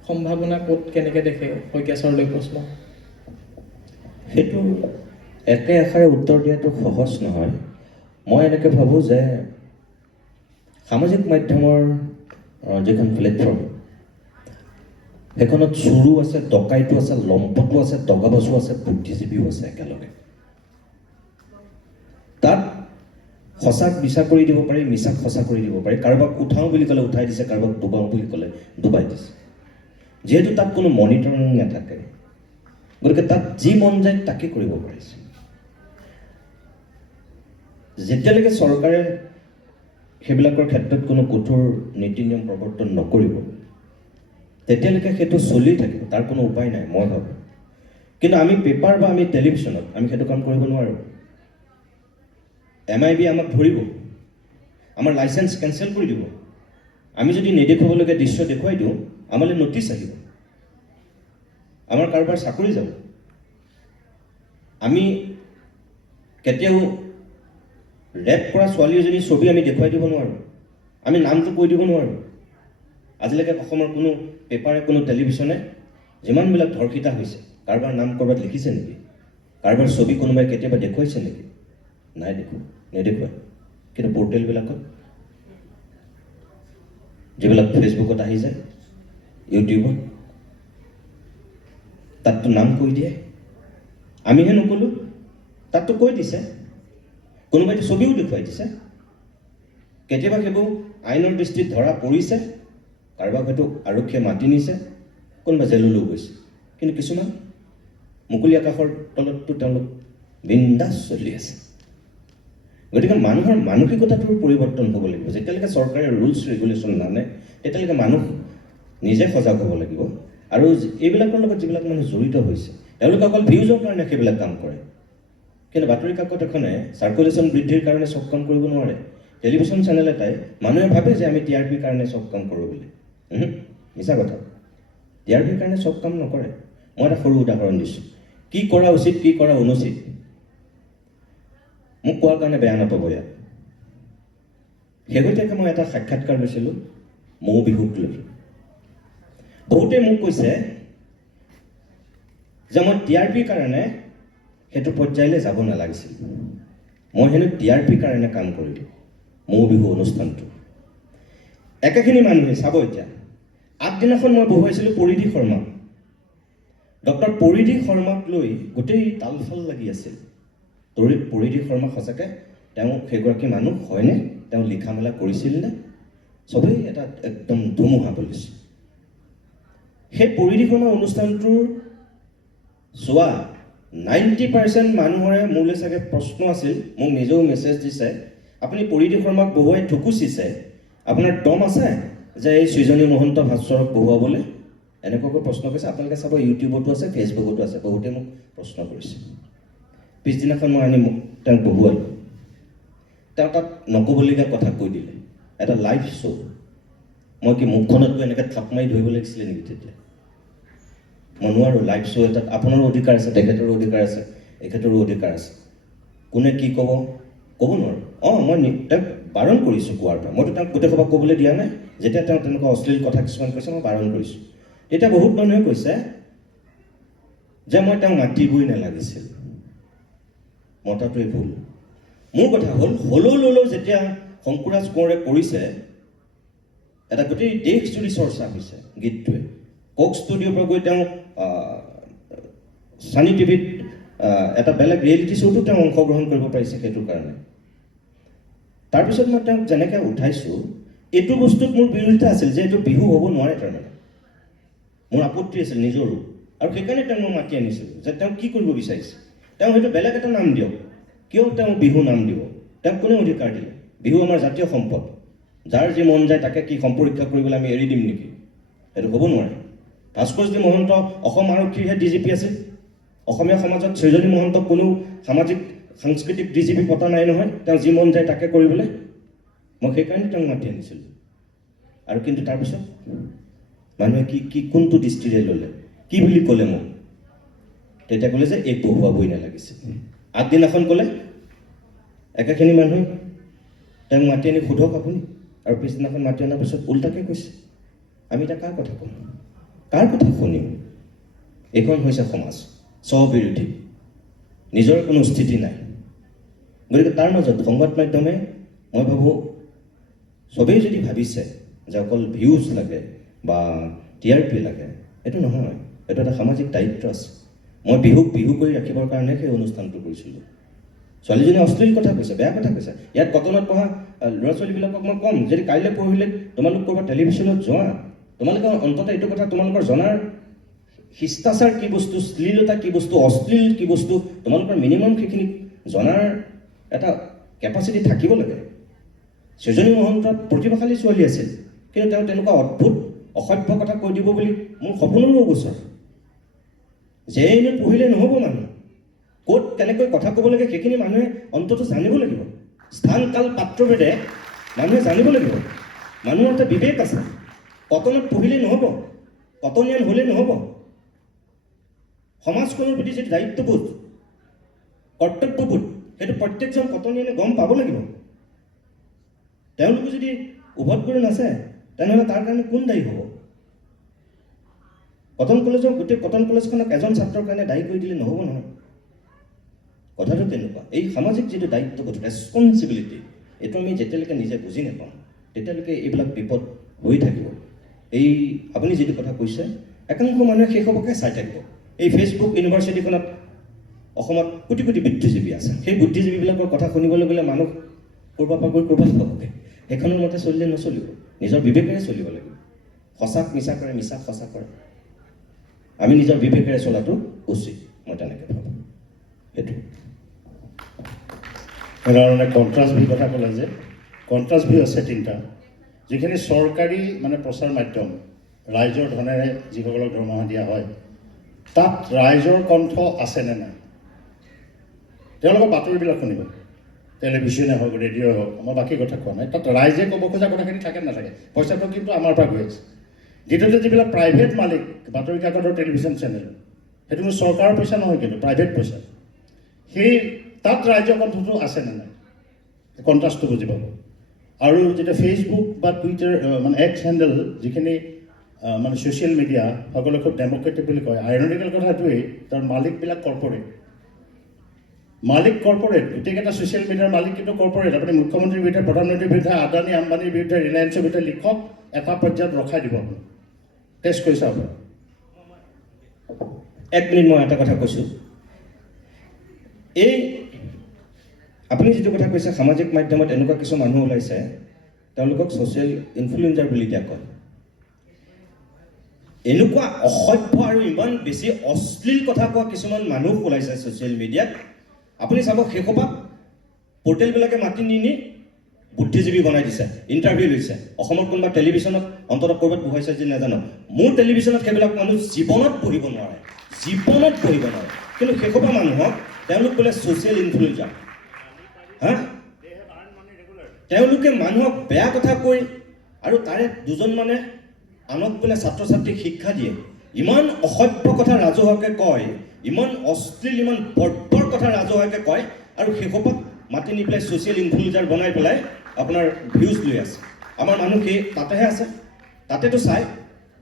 সম্ভাৱনা ক'ত কেনেকৈ দেখে? শইকীয়া ছাৰলৈ প্ৰশ্ন। সেইটো একে আষাৰে উত্তৰ দিয়াটো সহজ নহয়। মই এনেকৈ ভাবোঁ যে সামাজিক মাধ্যমৰ যিখন প্লেটফৰ্ম, সেইখনত চোৰো আছে, ডকাইতো আছে, লম্পটো আছে, দগাবাজো আছে, বুদ্ধিজীৱীও আছে একেলগে। তাত সঁচাক মিছা কৰি দিব পাৰি, মিছাক সঁচা কৰি দিব পাৰি। কাৰোবাক উঠাওঁ বুলি ক'লে উঠাই দিছে, কাৰোবাক ডুবাওঁ বুলি ক'লে ডুবাই দিছে। যিহেতু তাত কোনো মনিটৰিং নাথাকে, গতিকে তাত যি মন যায় তাকে কৰিব পাৰিছে। যেতিয়ালৈকে চৰকাৰে সেইবিলাকৰ ক্ষেত্ৰত কোনো কঠোৰ নীতি নিয়ম প্ৰৱৰ্তন নকৰিব, তেতিয়ালৈকে সেইটো চলি থাকিব, তাৰ কোনো উপায় নাই মই ভাবোঁ। কিন্তু আমি পেপাৰ বা আমি টেলিভিশ্যনত আমি সেইটো কাম কৰিব নোৱাৰোঁ। MIB আমাক ধৰিব, আমাৰ লাইচেঞ্চ কেঞ্চেল কৰি দিব। আমি যদি নেদেখুৱাবলগীয়া দৃশ্য দেখুৱাই দিওঁ, আমালৈ নটিচ আহিব, আমাৰ কাৰোবাৰ চাকৰি যাব। আমি কেতিয়াও ৰেপ কৰা ছোৱালী এজনী ছবি আমি দেখুৱাই দিব নোৱাৰোঁ, আমি নামটো কৈ দিব নোৱাৰোঁ। আজিলৈকে অসমৰ কোনো পেপাৰে, কোনো টেলিভিশ্যনে যিমানবিলাক ধৰ্ষিতা হৈছে, কাৰোবাৰ নাম ক'ৰবাত লিখিছে নেকি? কাৰোবাৰ ছবি কোনোবাই কেতিয়াবা দেখুৱাইছে নেকি? নাই নেদেখুৱায়। কিন্তু পৰ্টেলবিলাকত, যিবিলাক ফেচবুকত আহি যায়, ইউটিউবত, তাততো নাম কৈ দিয়ে। আমিহে নক'লোঁ, তাততো কৈ দিছে, কোনোবাইতো ছবিও দেখুৱাই দিছে। কেতিয়াবা সেইবোৰ আইনৰ দৃষ্টিত ধৰা পৰিছে, কাৰোবাক হয়তো আৰক্ষীয়ে মাতি নিছে, কোনোবা জেললৈও গৈছে। কিন্তু কিছুমান মুকলি আকাশৰ তলততো তেওঁলোক বিন্দাছ চলি আছে। গতিকে মানুহৰ মানসিকতাটোৰ পৰিৱৰ্তন হ'ব লাগিব। যেতিয়ালৈকে চৰকাৰে ৰুলছ ৰেগুলেশ্যন নানে, তেতিয়ালৈকে মানুহ নিজে সজাগ হ'ব লাগিব। আৰু এইবিলাকৰ লগত যিবিলাক মানুহ জড়িত হৈছে, তেওঁলোকে অকল ভিউজৰ কাৰণে সেইবিলাক কাম কৰে। কিন্তু বাতৰি কাকত এখনে চাৰ্কুলেশ্যন বৃদ্ধিৰ কাৰণে চব কাম কৰিব নোৱাৰে। টেলিভিশ্যন চেনেল এটাই, মানুহে ভাবে যে আমি TRPৰ কাৰণে চব কাম কৰোঁ বুলি। মিছা কথা। TRPৰ কাৰণে চব কাম নকৰে। মই এটা সৰু উদাহৰণ দিছোঁ, কি কৰা উচিত, কি কৰা অনুচিত। মোক কোৱাৰ কাৰণে বেয়া নাপাব ইয়াত। শেহতীয়াকৈ মই এটা সাক্ষাৎকাৰ লৈছিলোঁ মৌ বিহুক লৈ। বহুতে মোক কৈছে যে মই TRPৰ কাৰণে সেইটো পৰ্যায়লৈ যাব নালাগিছিল। মই হেনো TRPৰ কাৰণে কাম কৰিলোঁ মৌ বিহু অনুষ্ঠানটো। একেখিনি মানুহে চাব এতিয়া আগদিনাখন মই বহুৱাইছিলোঁ পৰিধি শৰ্মা ডক্টৰ পৰিধি শৰ্মাক লৈ গোটেই তালফাল লাগি আছিল পৰিধি শৰ্মা সঁচাকৈ তেওঁ সেইগৰাকী মানুহ হয়নে তেওঁ লিখা মেলা কৰিছিল নে চবেই এটা একদম ধুমুহা বলিছে সেই পৰিধি শৰ্মা অনুষ্ঠানটোৰ চোৱা 90% মানুহৰে মোলৈ চাগে প্ৰশ্ন আছিল মোক নিজেও মেছেজ দিছে আপুনি পৰিধি শৰ্মাক বহুৱাই ঠুকুচিছে আপোনাৰ দম আছে যে এই সৃজনী মহন্ত ভাস্বৰক বহুৱাবলৈ এনেকুৱাকৈ প্ৰশ্ন কৰিছে আপোনালোকে চাব ইউটিউবতো আছে ফেচবুকতো আছে বহুতে মোক প্ৰশ্ন কৰিছে পিছদিনাখন মই আনি তেওঁক বহুৱালোঁ তেওঁ তাত নক'বলগীয়া কথা কৈ দিলে এটা লাইভ শ্ব' মই কি মুখখনত গৈ এনেকৈ থাপ মাৰি ধৰিব লাগিছিলে নেকি তেতিয়া মই নোৱাৰোঁ লাইভ শ্ব' এটাত আপোনাৰো অধিকাৰ আছে তেখেতৰো অধিকাৰ আছে এখেতৰো অধিকাৰ আছে কোনে কি ক'ব নোৱাৰোঁ মই তেওঁক বাৰণ কৰিছোঁ কোৱাৰ পৰা মইতো তেওঁক গোটেই সভা ক'বলৈ দিয়া নাই যেতিয়া তেওঁ তেনেকুৱা অশ্লীল কথা কিছুমান কৈছে মই বাৰণ কৰিছোঁ তেতিয়া বহুত মানুহে কৈছে যে মই তেওঁক মাতিবই নালাগিছিল মতাটোৱে ভুল মোৰ কথা হ'ল হলৌ যেতিয়া শংকুৰাজ কোঁৱৰে কৰিছে এটা গোটেই দেশজুৰি চৰ্চা হৈছে গীতটোৱে কক ষ্টুডিঅ'ৰ পৰা গৈ তেওঁ ছানী টিভিত এটা বেলেগ ৰিয়েলিটি শ্ব'তো তেওঁ অংশগ্ৰহণ কৰিব পাৰিছে সেইটোৰ কাৰণে তাৰপিছত মই তেওঁক যেনেকৈ উঠাইছোঁ এইটো বস্তুত মোৰ বিৰোধিতা আছিল যে এইটো বিহু হ'ব নোৱাৰে তাৰমানে মোৰ আপত্তি আছিল নিজৰো আৰু সেইকাৰণে তেওঁক মই মাতি আনিছিলোঁ যে তেওঁ কি কৰিব বিচাৰিছে তেওঁ হয়তো বেলেগ এটা নাম দিয়ক কিয় তেওঁ বিহু নাম দিব তেওঁক কোনে অধিকাৰ দিলে বিহু আমাৰ জাতীয় সম্পদ যাৰ যি মন যায় তাকে কি সম্পৰীক্ষা কৰিবলৈ আমি এৰি দিম নেকি সেইটো হ'ব নোৱাৰে ভাস্কৰজ্যোতি মহন্ত অসম আৰক্ষীৰহে DGP আছিল অসমীয়া সমাজত সৃজনী মহন্তক কোনো সামাজিক সাংস্কৃতিক DGP পতা নাই নহয় তেওঁ যি মন যায় তাকে কৰিবলৈ মই সেইকাৰণে তেওঁক মাতি আনিছিলোঁ আৰু কিন্তু তাৰপিছত মানুহে কি কোনটো দৃষ্টিৰে ল'লে কি বুলি ক'লে মোক তেতিয়া ক'লে যে এই বহুৱাবই নালাগিছিল আগদিনাখন ক'লে একেখিনি মানুহে তেওঁক মাতি আনি সোধক আপুনি আৰু পিছদিনাখন মাতি অনাৰ পিছত উল্টাকৈ কৈছে আমি এতিয়া কাৰ কথা ক'ম কাৰ কথা শুনিম এইখন হৈছে সমাজ স্ববিৰোধী নিজৰ কোনো স্থিতি নাই গতিকে তাৰ মাজত সংবাদ মাধ্যমে মই ভাবোঁ চবেই যদি ভাবিছে যে অকল ভিউজ লাগে বা TRP লাগে এইটো নহয় এইটো এটা সামাজিক দায়িত্ব আছে মই বিহুক বিহু কৰি ৰাখিবৰ কাৰণে সেই অনুষ্ঠানটো কৰিছিলোঁ ছোৱালীজনীয়ে অশ্লীল কথা কৈছে বেয়া কথা কৈছে ইয়াত কটনত পঢ়া ল'ৰা ছোৱালীবিলাকক মই ক'ম যদি কাইলৈ পৰহিলে তোমালোক ক'ৰবাত টেলিভিশ্যনত যোৱা তোমালোকে অন্ততঃ এইটো কথা তোমালোকৰ জনাৰ শিষ্টাচাৰ কি বস্তু শ্লীলতা কি বস্তু অশ্লীল কি বস্তু তোমালোকৰ মিনিমাম সেইখিনি জনাৰ এটা কেপাচিটি থাকিব লাগে সৃজনী মহন্ত প্ৰতিভাশালী ছোৱালী আছিল কিন্তু তেওঁ তেনেকুৱা অদ্ভুত অসভ্য কথা কৈ দিব বুলি মোৰ সপোনৰো গোচৰ যে এনে পঢ়িলে নহ'ব মানুহ ক'ত কেনেকৈ কথা ক'ব লাগে সেইখিনি মানুহে অন্ততঃ জানিব লাগিব স্থান কাল পাত্ৰভেদে মানুহে জানিব লাগিব মানুহৰ এটা বিবেক আছে কটনত পঢ়িলে নহ'ব কটনীয়ান হ'লে নহ'ব সমাজখনৰ প্ৰতি যিটো দায়িত্ববোধ কৰ্তব্যবোধ সেইটো প্ৰত্যেকজন কটনীয়ানে গম পাব লাগিব তেওঁলোকে যদি উভত কৰি নাচে তেনেহ'লে তাৰ কাৰণে কোন দায়ী হ'ব কটন কলেজৰ গোটেই কটন কলেজখনক এজন ছাত্ৰৰ কাৰণে দায়ী কৰি দিলে নহ'ব নহয় কথাটো তেনেকুৱা এই সামাজিক যিটো দায়িত্ববোধ ৰেছপনচিবিলিটি এইটো আমি যেতিয়ালৈকে নিজে বুজি নাপাওঁ তেতিয়ালৈকে এইবিলাক বিপদ হৈ থাকিব এই আপুনি যিটো কথা কৈছে একাংশ মানুহে সেই সবকে চাই থাকিব এই ফেচবুক ইউনিভাৰ্চিটিখনত অসমত কোটি কোটি বুদ্ধিজীৱী আছে সেই বুদ্ধিজীৱীবিলাকৰ কথা শুনিবলৈ গ'লে মানুহ ক'ৰবাৰ পৰা গৈ ক'ৰবাত পাবগৈ সেইখনৰ মতে চলিলে নচলিব নিজৰ বিবেকেৰে চলিব লাগিব সঁচাক মিছা কৰে মিছাক সঁচা কৰে আমি নিজৰ বিবেকেৰে চলাটো উচিত মই তেনেকৈ ভাবোঁ সেইটো সেইকাৰণে কণ্ট্ৰাষ্ট ভিউ কথা ক'লে যে কণ্ট্ৰাষ্ট ভিউ আছে তিনিটা যিখিনি চৰকাৰী মানে প্ৰচাৰ মাধ্যম ৰাইজৰ ধনেৰে যিসকলক দৰমহা দিয়া হয় তাত ৰাইজৰ কণ্ঠ আছেনে নাই তেওঁলোকৰ বাতৰিবিলাক শুনিব টেলিভিশ্যনে হওক ৰেডিঅ'ই হওক মই বাকী কথা কোৱা নাই তাত ৰাইজে ক'ব খোজা কথাখিনি থাকে নাথাকে পইচাটো কিন্তু আমাৰ পৰা গৈ আছে দ্বিতীয়তে যিবিলাক প্ৰাইভেট মালিক বাতৰি কাকতৰ টেলিভিশ্যন চেনেল সেইটো কোনো চৰকাৰৰ পইচা নহয় কিন্তু প্ৰাইভেট পইচা সেই তাত ৰাইজৰ কণ্ঠটো আছেনে নাই কণ্ট্ৰাষ্টটো বুজি পাব আৰু যেতিয়া ফেচবুক বা টুইটাৰ মানে এক্স হেণ্ডেল যিখিনি মানে ছ'চিয়েল মিডিয়া সকলোৱে খুব ডেম'ক্ৰেটিক বুলি কয় আইৰনিকেল কথাটোৱেই তাৰ মালিকবিলাক কৰ্পৰেট মালিক কৰ্পৰেট, গোটেইকেইটা ছ'চিয়েল মিডিয়াৰ মালিক কিন্তু কৰ্পৰেট। আপুনি মুখ্যমন্ত্ৰীৰ বিৰুদ্ধে, প্ৰধানমন্ত্ৰীৰ বিৰুদ্ধে, আদানী আম্বানীৰ বিৰুদ্ধে, ৰিলায়েন্সৰ বিৰুদ্ধে লিখক, এটা পৰ্যায়ত ৰখাই দিব আপুনি। টেষ্ট কৰি চাওক। 1 মিনিট মই এটা কথা কৈছোঁ। এই আপুনি যিটো কথা কৈছে, সামাজিক মাধ্যমত এনেকুৱা কিছু মানুহ ওলাইছে, তেওঁলোকক ছ'চিয়েল ইনফ্লুৱেঞ্জাৰ বুলি এতিয়া কয়। এনেকুৱা অসভ্য আৰু ইমান বেছি অশ্লীল কথা কোৱা কিছুমান মানুহ ওলাইছে ছ'চিয়েল মিডিয়াত। আপুনি চাব, সেইসোপা পৰ্টেলবিলাকে মাতি নি বুদ্ধিজীৱী বনাই দিছে, ইণ্টাৰভিউ লৈছে। অসমত কোনোবা টেলিভিশ্যনত অন্ততঃ ক'ৰবাত বহাইছে যদি নাজানো, মোৰ টেলিভিশ্যনত সেইবিলাক মানুহ জীৱনত পঢ়িব নোৱাৰে, জীৱনত পঢ়িব নোৱাৰে। কিন্তু সেইসোপা মানুহক তেওঁলোক বোলে ছ'চিয়েল ইনফ্লুৱেঞ্জাৰ। হা, তেওঁলোকে মানুহক বেয়া কথা কৈ আৰু তাৰে দুজনমানে আনক বোলে ছাত্ৰ ছাত্ৰীক শিক্ষা দিয়ে। ইমান অসভ্য কথা ৰাজহুৱাকৈ কয়, ইমান অশ্লীল, ইমান বৰ্বৰ কথা ৰাজহুৱাকৈ কয়, আৰু সেইসোপাক মাতি নি পেলাই ছ'চিয়েল ইনফ্লুৱেঞ্জাৰ বনাই পেলাই আপোনাৰ ভিউজ লৈ আছে। আমাৰ মানুহ সেই তাতেহে আছে, তাতেতো চাই।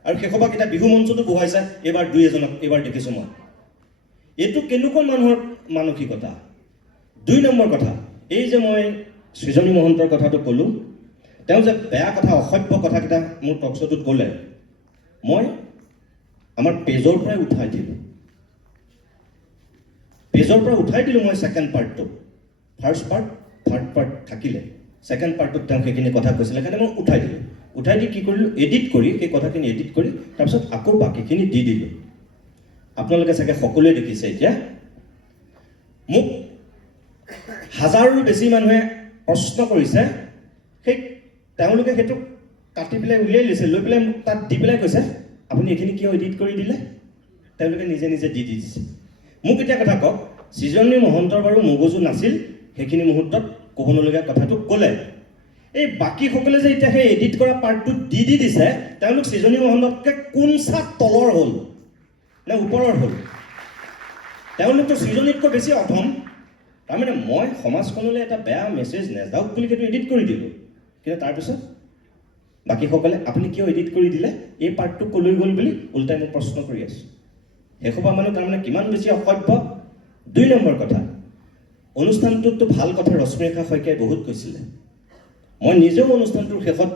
আৰু সেইসোপাক এতিয়া বিহু মঞ্চতো বহাইছে, এইবাৰ 2 এজনক এইবাৰ দেখিছোঁ মই। এইটো কেনেকুৱা মানুহৰ মানসিকতা? 2 নম্বৰ কথা, এই যে মই সৃজনী মহন্তৰ কথাটো ক'লোঁ, তেওঁ যে বেয়া কথা, অসভ্য কথাকেইটা মোৰ টক শ্ব'টোত ক'লে, মই আমাৰ পেজৰ পৰাই উঠাই দিলোঁ। পেজৰ পৰা উঠাই দিলোঁ মই ছেকেণ্ড পাৰ্টটো। ফাৰ্ষ্ট পাৰ্ট, থাৰ্ড পাৰ্ট থাকিলে, ছেকেণ্ড পাৰ্টটোত তেওঁ সেইখিনি কথা কৈছিলে কাৰণে মই উঠাই দিলোঁ। উঠাই দি কি কৰিলোঁ, এডিট কৰি, সেই কথাখিনি এডিট কৰি তাৰপিছত আকৌ বাকীখিনি দি দিলোঁ। আপোনালোকে চাগে সকলোৱে দেখিছে। এতিয়া মোক হাজাৰৰো বেছি মানুহে প্ৰশ্ন কৰিছে, সেই তেওঁলোকে সেইটো কাটি পেলাই উলিয়াই লৈছে, লৈ পেলাই মোক তাত দি পেলাই কৈছে, আপুনি এইখিনি কিয় এডিট কৰি দিলে? তেওঁলোকে নিজে নিজে দি দিছে। মোক এতিয়া কথা কওক, সৃজনী মহন্তৰ বাৰু মগজু নাছিল, সেইখিনি মুহূৰ্তত ক'ব নলগীয়া কথাটো ক'লে। এই বাকীসকলে যে এতিয়া সেই এডিট কৰা পাৰ্টটো দি দিছে, তেওঁলোক সৃজনী মহন্ততকৈ কোন চাত তলৰ হ'ল নে ওপৰৰ হ'ল? তেওঁলোকতো সৃজনীতকৈ বেছি অধম। তাৰমানে মই সমাজখনলৈ এটা বেয়া মেছেজ নেযাওক বুলি সেইটো এডিট কৰি দিলোঁ, কিন্তু তাৰপিছত বাকীসকলে আপুনি কিয় এডিট কৰি দিলে, এই পাৰ্টটো ক'লৈ গ'ল বুলি ওলোটাই মোক প্ৰশ্ন কৰি আছোঁ। সেইসোপা মানুহ তাৰমানে কিমান বেছি অসভ্য। 2 নম্বৰ কথা, অনুষ্ঠানটোততো ভাল কথা ৰশ্মিৰেখা শইকীয়াই বহুত কৈছিলে। মই নিজেও অনুষ্ঠানটোৰ শেষত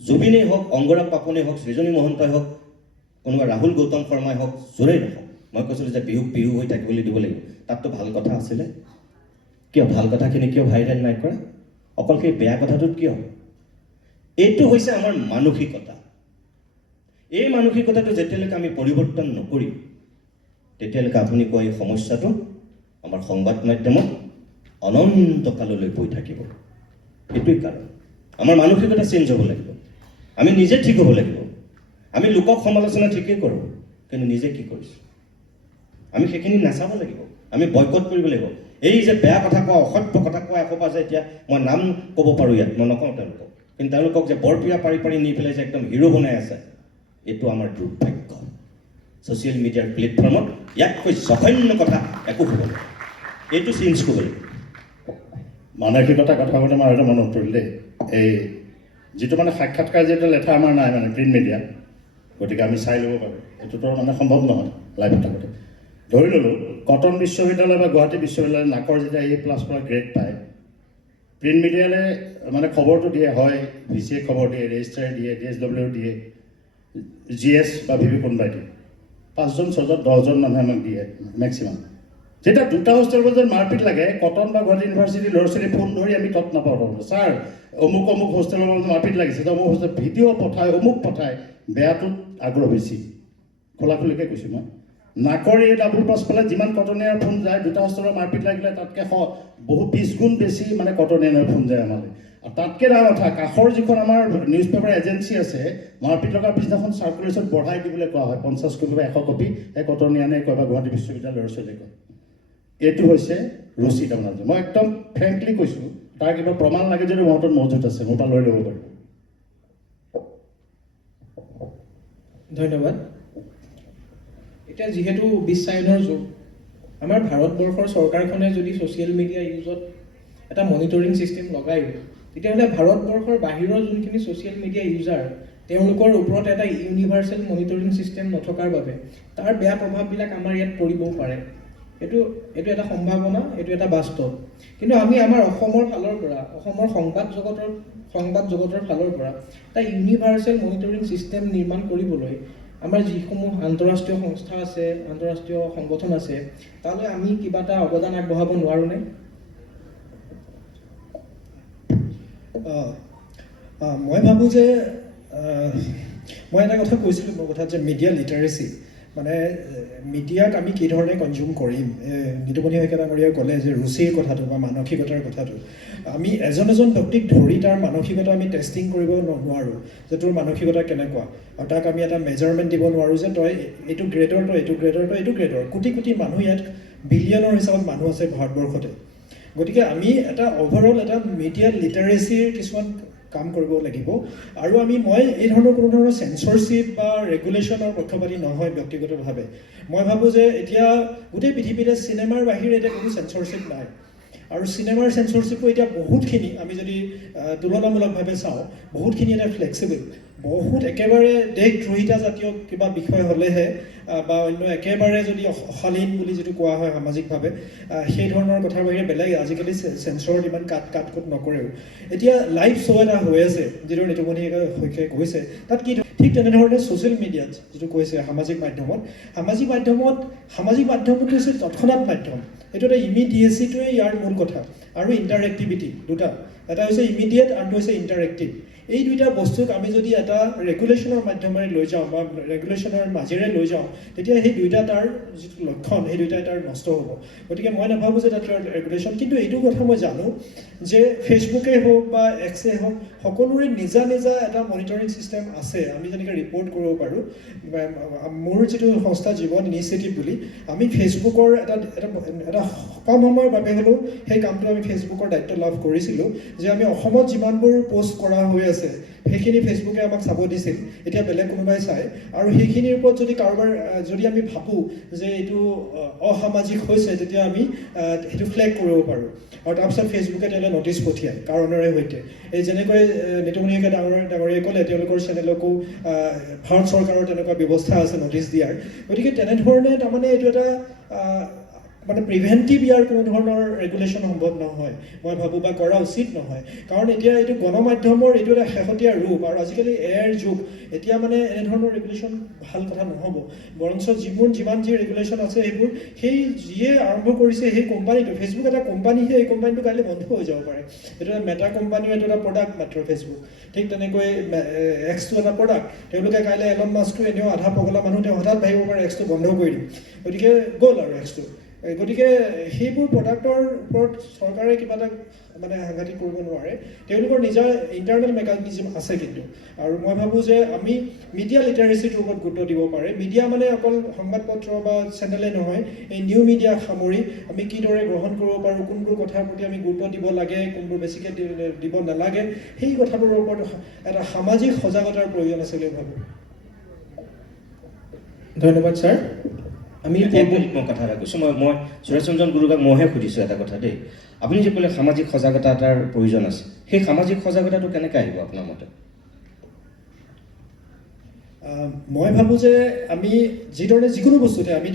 জুবিনেই হওক, অংগৰাগ পাপনেই হওক, সৃজনী মহন্তই হওক, কোনোবা ৰাহুল গৌতম শৰ্মাই হওক, য'ৰেই নহওক, মই কৈছিলোঁ যে বিহুক বিহু হৈ থাকিবলৈ দিব লাগিব। তাততো ভাল কথা আছিলে, কিয় ভাল কথাখিনি কিয় ভাইৰেল নাই কৰা? অকল সেই বেয়া কথাটোত কিয়? এইটো হৈছে আমাৰ মানসিকতা। এই মানসিকতাটো যেতিয়ালৈকে আমি পৰিৱৰ্তন নকৰিম, তেতিয়ালৈকে আপুনি কোৱা এই সমস্যাটো আমাৰ সংবাদ মাধ্যমত অনন্তকাললৈ বৈ থাকিব। এইটোৱেই কাৰণ। আমাৰ মানসিকতা চেঞ্জ হ'ব লাগিব, আমি নিজে ঠিক হ'ব লাগিব। আমি লোকক সমালোচনা ঠিকেই কৰোঁ, কিন্তু নিজে কি কৰিছোঁ আমি সেইখিনি নাচাব লাগিব। আমি বয়কট কৰিব লাগিব। এই যে বেয়া কথা কোৱা, অসভ্য কথা কোৱা এসোপা যে, এতিয়া মই নাম ক'ব পাৰোঁ ইয়াত, মই নকওঁ তেওঁলোকক, কিন্তু তেওঁলোকক যে বৰপিয়া পাৰি পাৰি নি পেলাই যে একদম হিৰো বনাই আছে, এইটো আমাৰ দুৰ্ভাগ্য। ছ'চিয়েল মিডিয়াৰ প্লেটফৰ্মত ইয়াতকৈ জঘন্য কথা একো হ'ব নহয়। এইটো চেঞ্জ কৰিব লাগিব। মানসিকতা কথা ক'লে মই এটা মনত পৰিল দেই। এই যিটো মানে সাক্ষাৎকাৰ যিটো লেঠা আমাৰ নাই মানে প্ৰিণ্ট মিডিয়া, গতিকে আমি চাই ল'ব পাৰোঁ। এইটোতো মানে সম্ভৱ নহয় লাইভত থাকোঁতে। ধৰি ল'লোঁ কটন বিশ্ববিদ্যালয় বা গুৱাহাটী বিশ্ববিদ্যালয় নাকৰ যেতিয়া A+ পৰা গ্ৰেড পায়, প্ৰিণ্ট মিডিয়ালৈ মানে খবৰটো দিয়ে, হয় VC খবৰ দিয়ে, ৰেজিষ্টাৰে দিয়ে, DSW দিয়ে, GS বা VP কোনোবাই দিয়ে। 5জন 6জন 10জন মানুহে আমাক দিয়ে মেক্সিমাম। যেতিয়া 2টা হোষ্টেলৰ মাজত মাৰপিট লাগে, কটন বা গুৱাহাটী ইউনিভাৰ্চিটিৰ ল'ৰা ছোৱালী ফোন ধৰি আমি তত নাপাওঁ, ছাৰ অমুক অমুক হোষ্টেলৰ মাজত মাৰপিট লাগিছে, অমুক হোষ্টেল ভিডিঅ' পঠায়, অমুক পঠায়। বেয়াটোত আগ্ৰহ বেছি, খোলা খুলিকৈ কৈছোঁ মই। নাকৰ A++ পালে যিমান কটনীয়াৰ ফোন যায়, 2টা হোষ্টেলৰ মাৰপিট লাগিলে তাতকৈ বহু 20 গুণ বেছি মানে কটনীয়াৰ ফোন যায় আমালৈ। আৰু তাতকৈ ডাঙৰ কথা, কাষৰ যিখন আমাৰ নিউজ পেপাৰ এজেঞ্চি আছে, মাৰপিট লগাৰ পিছদিনাখন চাৰ্কুলেশ্যন বঢ়াই দিবলৈ কোৱা হয়, 50 কপি বা 100 কপি, সেই কটনীয়ানে কয় বা গুৱাহাটী বিশ্ববিদ্যালয়ৰ ল'ৰা ছোৱালীয়ে কয়। এইটো হৈছে ৰুচি তাৰমানে। মই একদম ফ্ৰেংকলি কৈছোঁ, তাৰ কিবা প্ৰমাণ লাগে যদি মোৰ হাতত মজুত আছে, মোৰ পৰা লৈ ল'ব পাৰিব। ধন্যবাদ। এতিয়া যিহেতু বিশ্বায়নৰ যুগ, আমাৰ ভাৰতবৰ্ষৰ চৰকাৰখনে যদি ছ'চিয়েল মিডিয়া ইউজত এটা মনিটৰিং ছিষ্টেম লগায়, তেতিয়াহ'লে ভাৰতবৰ্ষৰ বাহিৰৰ যোনখিনি ছ'চিয়েল মিডিয়া ইউজাৰ, তেওঁলোকৰ ওপৰত এটা ইউনিভাৰ্চেল মনিটৰিং ছিষ্টেম নথকাৰ বাবে তাৰ বেয়া প্ৰভাৱবিলাক আমাৰ ইয়াত পৰিবও পাৰে। এইটো এটা সম্ভাৱনা, এইটো এটা বাস্তৱ। কিন্তু আমি আমাৰ অসমৰ ফালৰ পৰা, অসমৰ সংবাদ জগতৰ ফালৰ পৰা এটা ইউনিভাৰ্চেল মনিটৰিং ছিষ্টেম নিৰ্মাণ কৰিবলৈ আমাৰ যিসমূহ আন্তঃৰাষ্ট্ৰীয় সংস্থা আছে, আন্তঃৰাষ্ট্ৰীয় সংগঠন আছে, তালৈ আমি কিবা এটা অৱদান আগবঢ়াব নোৱাৰোঁনে? মই ভাবোঁ যে মই এটা কথা কৈছিলোঁ মোৰ কথাত যে মিডিয়া লিটাৰেচি, মানে মিডিয়াক আমি কি ধৰণে কনজিউম কৰিম। নিতুমণি শইকীয়া ডাঙৰীয়াই ক'লে যে ৰুচিৰ কথাটো বা মানসিকতাৰ কথাটো, আমি এজন ব্যক্তিক ধৰি তাৰ মানসিকতা আমি টেষ্টিং কৰিব নোৱাৰোঁ যে তোৰ মানসিকতা কেনেকুৱা, আৰু তাক আমি এটা মেজাৰমেণ্ট দিব নোৱাৰোঁ যে তই এইটো গ্ৰেডৰ, তই এইটো গ্ৰেডৰ, তই এইটো গ্ৰেডৰ। কোটি কোটি মানুহ ইয়াত বিলিয়নৰ হিচাপত মানুহ আছে ভাৰতবৰ্ষতে। গতিকে আমি এটা অভাৰঅল এটা মিডিয়া লিটাৰেচিৰ কিছুমান কাম কৰিব লাগিব। আৰু মই এই ধৰণৰ কোনো ধৰণৰ চেঞ্চৰশ্বিপ বা ৰেগুলেশ্যনৰ পক্ষপাতি নহয় ব্যক্তিগতভাৱে। মই ভাবোঁ যে এতিয়া গোটেই পৃথিৱীতে চিনেমাৰ বাহিৰে এতিয়া কোনো চেঞ্চৰশ্বিপ নাই, আৰু চিনেমাৰ চেঞ্চৰশ্বিপো এতিয়া বহুতখিনি আমি যদি তুলনামূলকভাৱে চাওঁ, বহুতখিনি এটা ফ্লেক্সিবল। বহুত একেবাৰে দেশদ্ৰোহিতা জাতীয় কিবা বিষয় হ'লেহে বা অন্য একেবাৰে যদি অশালীন বুলি যিটো কোৱা হয় সামাজিকভাৱে, সেই ধৰণৰ কথাৰ বাহিৰে বেলেগ আজিকালি চেঞ্চৰত ইমান কাট নকৰেও। এতিয়া লাইভ শ্ব' এটা হৈ আছে, যিটো নিতুমণি শইকীয়াই কৈছে, তাত কি ঠিক তেনেধৰণে ছ'চিয়েল মিডিয়াত যিটো কৈছে সামাজিক মাধ্যমটো হৈছে তৎক্ষণাৎ মাধ্যম। এইটো এটা ইমিডিয়েচিটোৱে ইয়াৰ মূল কথা, আৰু ইণ্টাৰেক্টিভিটি দুটা, এটা হৈছে ইমিডিয়েট আৰু হৈছে ইণ্টাৰেক্টিভ। এই দুইটা বস্তুক আমি যদি এটা ৰেগুলেশ্যনৰ মাধ্যমেৰে লৈ যাওঁ বা ৰেগুলেশ্যনৰ মাজেৰে লৈ যাওঁ, তেতিয়া সেই দুইটা তাৰ যিটো লক্ষণ, সেই দুইটাই তাৰ নষ্ট হ'ব। গতিকে মই নাভাবোঁ যে তাত ৰেগুলেশ্যন। কিন্তু এইটো কথা মই জানো যে ফেচবুকেই হওক বা এক্সেই হওক, সকলোৰে নিজা এটা মনিটৰিং ছিষ্টেম আছে। আমি যেনেকৈ ৰিপৰ্ট কৰিব পাৰোঁ, মোৰ যিটো সংস্থা জীৱন ইনিচিয়েটিভ বুলি, আমি ফেচবুকৰ এটা কম সময়ৰ বাবে হ'লেও সেই কামটো আমি ফেচবুকৰ দায়িত্ব লাভ কৰিছিলোঁ, যে আমি অসমত যিমানবোৰ পষ্ট কৰা হৈ আছে সেইখিনি ফেচবুকে আমাক চাব দিছিল, এতিয়া বেলেগ কোনোবাই চায়। আৰু সেইখিনিৰ ওপৰত যদি কাৰোবাৰ যদি আমি ভাবোঁ যে এইটো অসামাজিক হৈছে, তেতিয়া আমি সেইটো ফ্লেগ কৰিব পাৰোঁ, আৰু তাৰপিছত ফেচবুকে তেওঁলোকে নটিচ পঠিয়ায় কাৰণৰে সৈতে। এই যেনেকৈ নিতুমণি শইকীয়া ডাঙৰীয়াই ক'লে, তেওঁলোকৰ চেনেলকো ভাৰত চৰকাৰৰ তেনেকুৱা ব্যৱস্থা আছে নটিচ দিয়াৰ। গতিকে তেনেধৰণে তাৰমানে এইটো এটা প্ৰিভেণ্টিভ ইয়াৰ কোনো ধৰণৰ ৰেগুলেশ্যন সম্ভৱ নহয় মই ভাবোঁ, বা কৰা উচিত নহয়। কাৰণ এতিয়া এইটো গণমাধ্যমৰ এইটো এটা শেহতীয়া ৰূপ, আৰু আজিকালি এআইৰ যুগ। এতিয়া এনেধৰণৰ ৰেগুলেশ্যন ভাল কথা নহ'ব, বৰঞ্চ যিমান যি ৰেগুলেশ্যন আছে সেইবোৰ সেই যিয়ে আৰম্ভ কৰিছে সেই কোম্পানীটো, ফেচবুক এটা কোম্পানীহে, এই কোম্পানীটো কাইলৈ বন্ধ হৈ যাব পাৰে। এইটো এটা মেটা কোম্পানীৰ এইটো এটা প্ৰডাক্ট মাত্ৰ ফেচবুক। ঠিক তেনেকৈ এক্সটো এটা প্ৰডাক্ট। তেওঁলোকে কাইলৈ এলন মাস্কটো এনেও আধা পগলা মানুহ, তেওঁ হঠাৎ ভাবিব পাৰে এক্সটো বন্ধ কৰি দিম, গতিকে গ'ল আৰু এক্সটো। গতিকে সেইবোৰ প্ৰডাক্টৰ ওপৰত চৰকাৰে কিবা এটা সাংঘাতিক কৰিব নোৱাৰে। তেওঁলোকৰ নিজৰ ইণ্টাৰনেল মেকানিজম আছে কিন্তু। আৰু মই ভাবোঁ যে আমি মিডিয়া লিটাৰেচিটোৰ ওপৰত গুৰুত্ব দিব পাৰে। মিডিয়া অকল সংবাদপত্ৰ বা চেনেলে নহয়, এই নিউ মিডিয়া সামৰি আমি কিদৰে গ্ৰহণ কৰিব পাৰোঁ, কোনবোৰ কথাৰ প্ৰতি আমি গুৰুত্ব দিব লাগে, কোনবোৰ বেছিকৈ দিব নালাগে, সেই কথাবোৰৰ ওপৰত এটা সামাজিক সজাগতাৰ প্ৰয়োজন আছে বুলি ভাবোঁ। ধন্যবাদ ছাৰ। মই কথা এটা কৈছোঁ, মই সুৰেশ ৰঞ্জন গুৰুকাক মইহে সুধিছোঁ এটা কথা দেই। আপুনি যে ক'লে সামাজিক সজাগতা এটাৰ প্ৰয়োজন আছে, সেই সামাজিক সজাগতাটো কেনেকৈ আহিব আপোনাৰ মতে? মই ভাবোঁ যে আমি যিধৰণে যিকোনো বস্তুতে আমি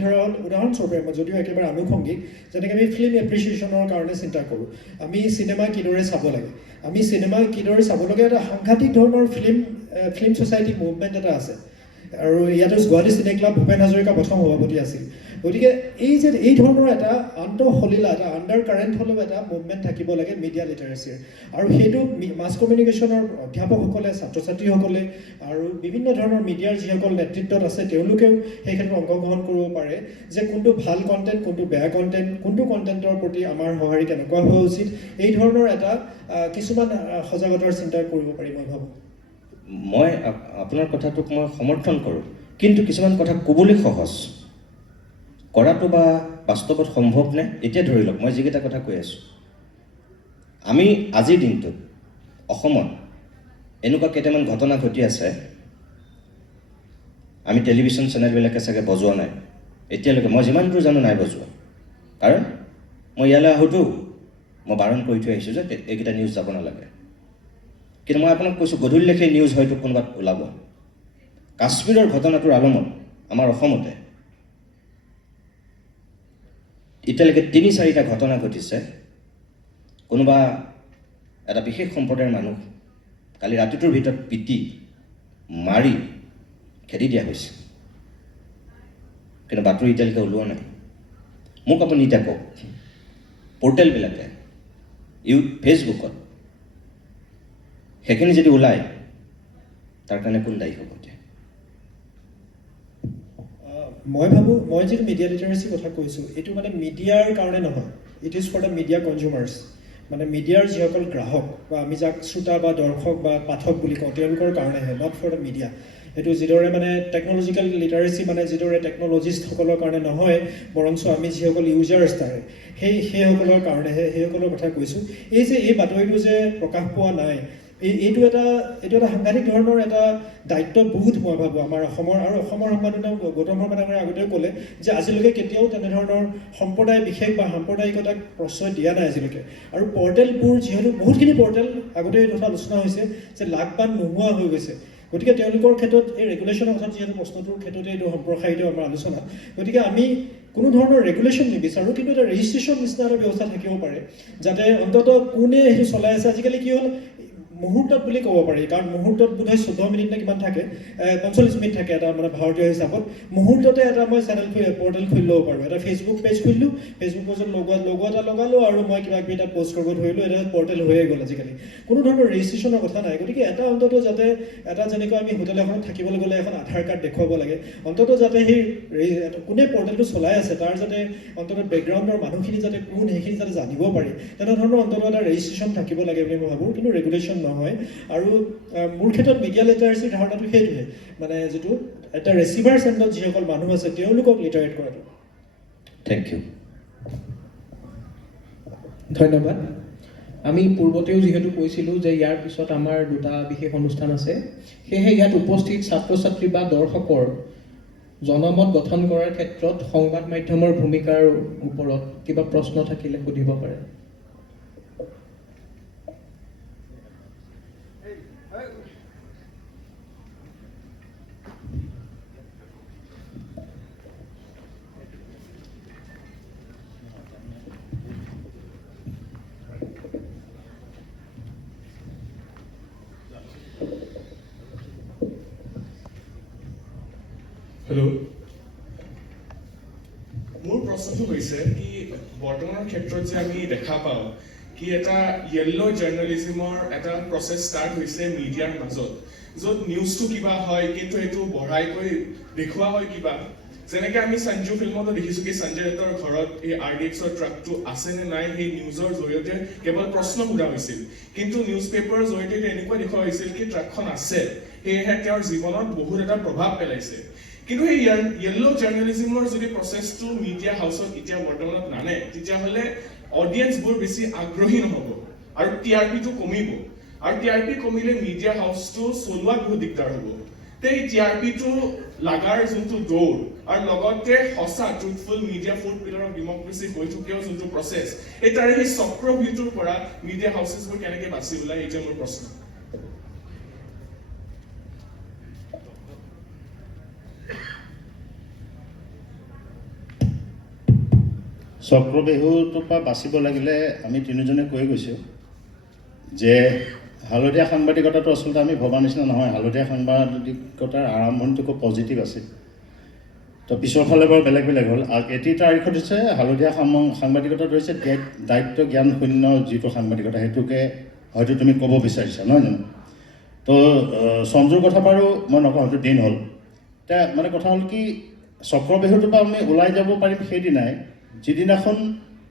উদাহৰণস্বৰূপে যদিও একেবাৰে আনুষংগিক, যেনেকৈ আমি ফিল্ম এপ্ৰিচিয়েশ্যনৰ কাৰণে চিন্তা কৰোঁ, আমি চিনেমা কিদৰে চাব লাগে, আমি চিনেমা কিদৰে চাব লাগে, এটা সাংঘাতিক ধৰণৰ ফিল্ম ছ'চাইটি মুভমেণ্ট এটা আছে। আৰু ইয়াতে গুৱাহাটী চিনে ক্লাব ভূপেন হাজৰিকা প্ৰথম সভাপতি আছিল। গতিকে এই ধৰণৰ এটা আন্তঃসলীলা, এটা আণ্ডাৰ কাৰেণ্ট হ'লেও এটা মুভমেণ্ট থাকিব লাগে মিডিয়া লিটাৰেচিৰ। আৰু সেইটো মাছ কমিউনিকেশ্যনৰ অধ্যাপকসকলে, ছাত্ৰ ছাত্ৰীসকলে আৰু বিভিন্ন ধৰণৰ মিডিয়াৰ যিসকল নেতৃত্বত আছে, তেওঁলোকেও সেই ক্ষেত্ৰত অংশগ্ৰহণ কৰিব পাৰে, যে কোনটো ভাল কণ্টেণ্ট, কোনটো বেয়া কণ্টেণ্ট, কোনটো কণ্টেণ্টৰ প্ৰতি আমাৰ সঁহাৰি কেনেকুৱা হোৱা উচিত, এই ধৰণৰ এটা কিছুমান সজাগতাৰ চিন্তা কৰিব পাৰি মই ভাবোঁ। মই আপোনাৰ কথাটোক মই সমৰ্থন কৰোঁ, কিন্তু কিছুমান কথা ক'বলৈ সহজ, কৰাটো বা বাস্তৱত সম্ভৱ নে? এতিয়া ধৰি লওক মই যিকেইটা কথা কৈ আছোঁ, আমি আজিৰ দিনটোত অসমত এনেকুৱা কেইটামান ঘটনা ঘটি আছে, আমি টেলিভিশ্যন চেনেলবিলাকে চাগে বজোৱা নাই এতিয়ালৈকে, মই যিমান দূৰ জানো নাই বজোৱা। কাৰণ মই ইয়ালৈ আহোঁতো মই বাৰণ কৰি থৈ আহিছোঁ যে এইকেইটা নিউজ যাব নালাগে। কিন্তু মই আপোনাক কৈছোঁ, গধূলিলৈকে নিউজ হয়তো কোনোবাত ওলাব। কাশ্মীৰৰ ঘটনাটোৰ আলমত আমাৰ অসমতে এতিয়ালৈকে 3-4টা ঘটনা ঘটিছে। কোনোবা এটা বিশেষ সম্প্ৰদায়ৰ মানুহ কালি ৰাতিটোৰ ভিতৰত পিটি মাৰি খেদি দিয়া হৈছে, কিন্তু বাতৰি এতিয়ালৈকে ওলোৱা নাই। মোক আপুনি এতিয়া কওক, পৰ্টেলবিলাকে ফেচবুকত সেইখিনি যদি ওলায়, তাৰ কাৰণে কোন দায়ী হ'ব? এতিয়া মই ভাবোঁ, মই যিটো মিডিয়া লিটাৰেচিৰ কথা কৈছোঁ, এইটো মানে মিডিয়াৰ কাৰণে নহয়, it is for the media consumers. মানে মিডিয়াৰ যিসকল গ্ৰাহক বা আমি যাক শ্ৰোতা বা দৰ্শক বা পাঠক বুলি কওঁ, তেওঁলোকৰ কাৰণেহে, নট ফৰ দ্য মিডিয়া। এইটো যিদৰে মানে টেকন'লজিকেল লিটাৰেচি মানে যিদৰে টেকন'লজিষ্টসকলৰ কাৰণে নহয়, বৰঞ্চ আমি যিসকল ইউজাৰ্ছ তাৰে সেইসকলৰ কাৰণেহে, সেইসকলৰ কথা কৈছোঁ। এই বাতৰিটো যে প্ৰকাশ পোৱা নাই, এইটো এটা সাংঘাতিক ধৰণৰ এটা দায়িত্ববোধ মই ভাবোঁ আমাৰ অসমৰ। আৰু অসমৰ সংবাদদাতা গৌতম শৰ্মাই আগতেও ক'লে যে আজিলৈকে কেতিয়াও তেনেধৰণৰ সম্প্ৰদায় বিশেষ বা সাম্প্ৰদায়িকতাক প্ৰশ্ৰয় দিয়া নাই আজিলৈকে। আৰু পৰ্টেলবোৰ যিহেতু বহুতখিনি পৰ্টেল আগতে এই কথা আলোচনা হৈছে যে লাভবান নোহোৱা হৈ গৈছে, গতিকে তেওঁলোকৰ ক্ষেত্ৰত এই ৰেগুলেশ্যনৰ কথা যিহেতু প্ৰশ্নটোৰ ক্ষেত্ৰতে এইটো সম্প্ৰসাৰিত আমাৰ আলোচনা, গতিকে আমি কোনো ধৰণৰ ৰেগুলেশ্যন নিবিচাৰোঁ, কিন্তু এটা ৰেজিষ্ট্ৰেশ্যন নিচিনা এটা ব্যৱস্থা থাকিব পাৰে, যাতে অন্ততঃ কোনে সেইটো চলাই আছে। আজিকালি কি হ'ল, মুহূৰ্তত বুলি ক'ব পাৰি, কাৰণ মুহূৰ্তত বোধহয় 14 মিনিট নে কিমান থাকে, 45 মিনিট থাকে এটা মানে ভাৰতীয় হিচাপত। মুহূৰ্ততে এটা মই পৰ্টেল খুলি ল'ব পাৰোঁ, এটা ফেচবুক পেজ খুলিলোঁ, ফেচবুক পেজত লগো এটা লগালোঁ আৰু মই কিবা কিবি এটা পষ্ট কৰিব ধৰিলোঁ, এটা পৰ্টেল হৈয়ে গ'ল আজিকালি। কোনো ধৰণৰ ৰেজিষ্ট্ৰেশ্যনৰ কথা নাই। গতিকে এটা অন্ততঃ যাতে এটা যেনেকৈ আমি হোটেল এখনত থাকিবলৈ গ'লে এখন আধাৰ কাৰ্ড দেখুৱাব লাগে, অন্ততঃ যাতে সেই কোনে পৰ্টেলটো চলাই আছে তাৰ যাতে অন্ততঃ বেকগ্ৰাউণ্ডৰ মানুহখিনি যাতে কোন সেইখিনি যাতে জানিব পাৰি, তেনেধৰণৰ অন্ততঃ এটা ৰেজিষ্ট্ৰেশ্যন থাকিব লাগে বুলি মই ভাবোঁ, কিন্তু ৰেগুলেশ্যন নহয়। আৰু মোৰ ক্ষেত্ৰত মিডিয়া লিটাৰেচিৰ ধাৰণাটো সেইটোৱে, মানে যিটো এটা ৰেচিভাৰ চেণ্ডত যিসকল মানুহ আছে তেওঁলোকক লিটাৰেট কৰাটো। Thank you. ধন্যবাদ। আমি পূৰ্বতেও যিহেতু কৈছিলোঁ যে ইয়াৰ পিছত আমাৰ দুটা বিশেষ অনুষ্ঠান আছে, সেয়েহে ইয়াত উপস্থিত ছাত্ৰ ছাত্ৰী বা দৰ্শকৰ জনমত গঠন কৰাৰ ক্ষেত্ৰত সংবাদ মাধ্যমৰ ভূমিকাৰ ওপৰত কিবা প্ৰশ্ন থাকিলে সুধিব পাৰে। হেল্ল', মোৰ প্ৰশ্নটো হৈছে কি বৰ্তমানৰ ক্ষেত্ৰত যে আমি দেখা পাওঁ কি এটা য়েল্ল' জাৰ্নেলিজিমৰ এটা প্ৰচেছ ষ্টাৰ্ট হৈছে মিডিয়াৰ মাজত, য'ত নিউজটো কিবা হয় কিন্তু সেইটো বঢ়াই কৰি দেখুওৱা হয় কিবা। যেনেকৈ আমি সঞ্জু ফিল্মতো দেখিছোঁ কি সঞ্জয় দত্তৰ ঘৰত এই RDXৰ ট্ৰাকটো আছে নে নাই সেই নিউজৰ জৰিয়তে কেৱল প্ৰশ্ন সোধা হৈছিল, কিন্তু নিউজ পেপাৰৰ জৰিয়তে এনেকুৱা দেখুওৱা হৈছিল কি ট্ৰাকখন আছে, সেয়েহে তেওঁৰ জীৱনত বহুত এটা প্ৰভাৱ পেলাইছে। কিন্তু এই য়েল্ল' জাৰ্নেলিজিমৰ যদি প্ৰচেছটো মিডিয়া হাউচত এতিয়া বৰ্তমানত নানে, তেতিয়াহ'লে অডিয়েঞ্চবোৰ বেছি আগ্ৰহী নহ'ব আৰু TRPটো কমিব, আৰু TRP কমিলে মিডিয়া হাউচটো চলোৱাত বহুত দিগদাৰ হ'ব। এই TRPটো লাগাৰ যোনটো দৌৰ আৰু লগতে সঁচা truthful media fourth pillar of democracy হৈ থকাও যোনটো প্ৰচেছ, এই তাৰে সেই চক্ৰভিউটোৰ পৰা মিডিয়া হাউচেছবোৰ কেনেকৈ বাচি ওলায়, এইটোৱে মোৰ প্ৰশ্ন। চক্ৰবেহুটোৰ পৰা বাচিব লাগিলে আমি তিনিজনে কৈ গৈছোঁ যে হালধীয়া সাংবাদিকতাটো আচলতে আমি ভবা নিচিনা নহয়। হালধীয়া সাংবাদিকতাৰ আৰম্ভণিটো খুব পজিটিভ আছিল, তো পিছৰ ফালে বাৰু বেলেগ বেলেগ হ'ল। এটি তাৰিখত হৈছে হালধীয়া সাংবাদিকতাটো হৈছে দায়িত্ব জ্ঞান শূন্য যিটো সাংবাদিকতা, সেইটোকে হয়তো তুমি ক'ব বিচাৰিছা, নহয় জানো? তো সঞ্জুৰ কথা বাৰু মই নকওঁ, সেইটো দিন হ'ল। এতিয়া মানে কথা হ'ল কি, চক্ৰবেহুটোৰ পৰা আমি ওলাই যাব পাৰিম সেইদিনাই যিদিনাখন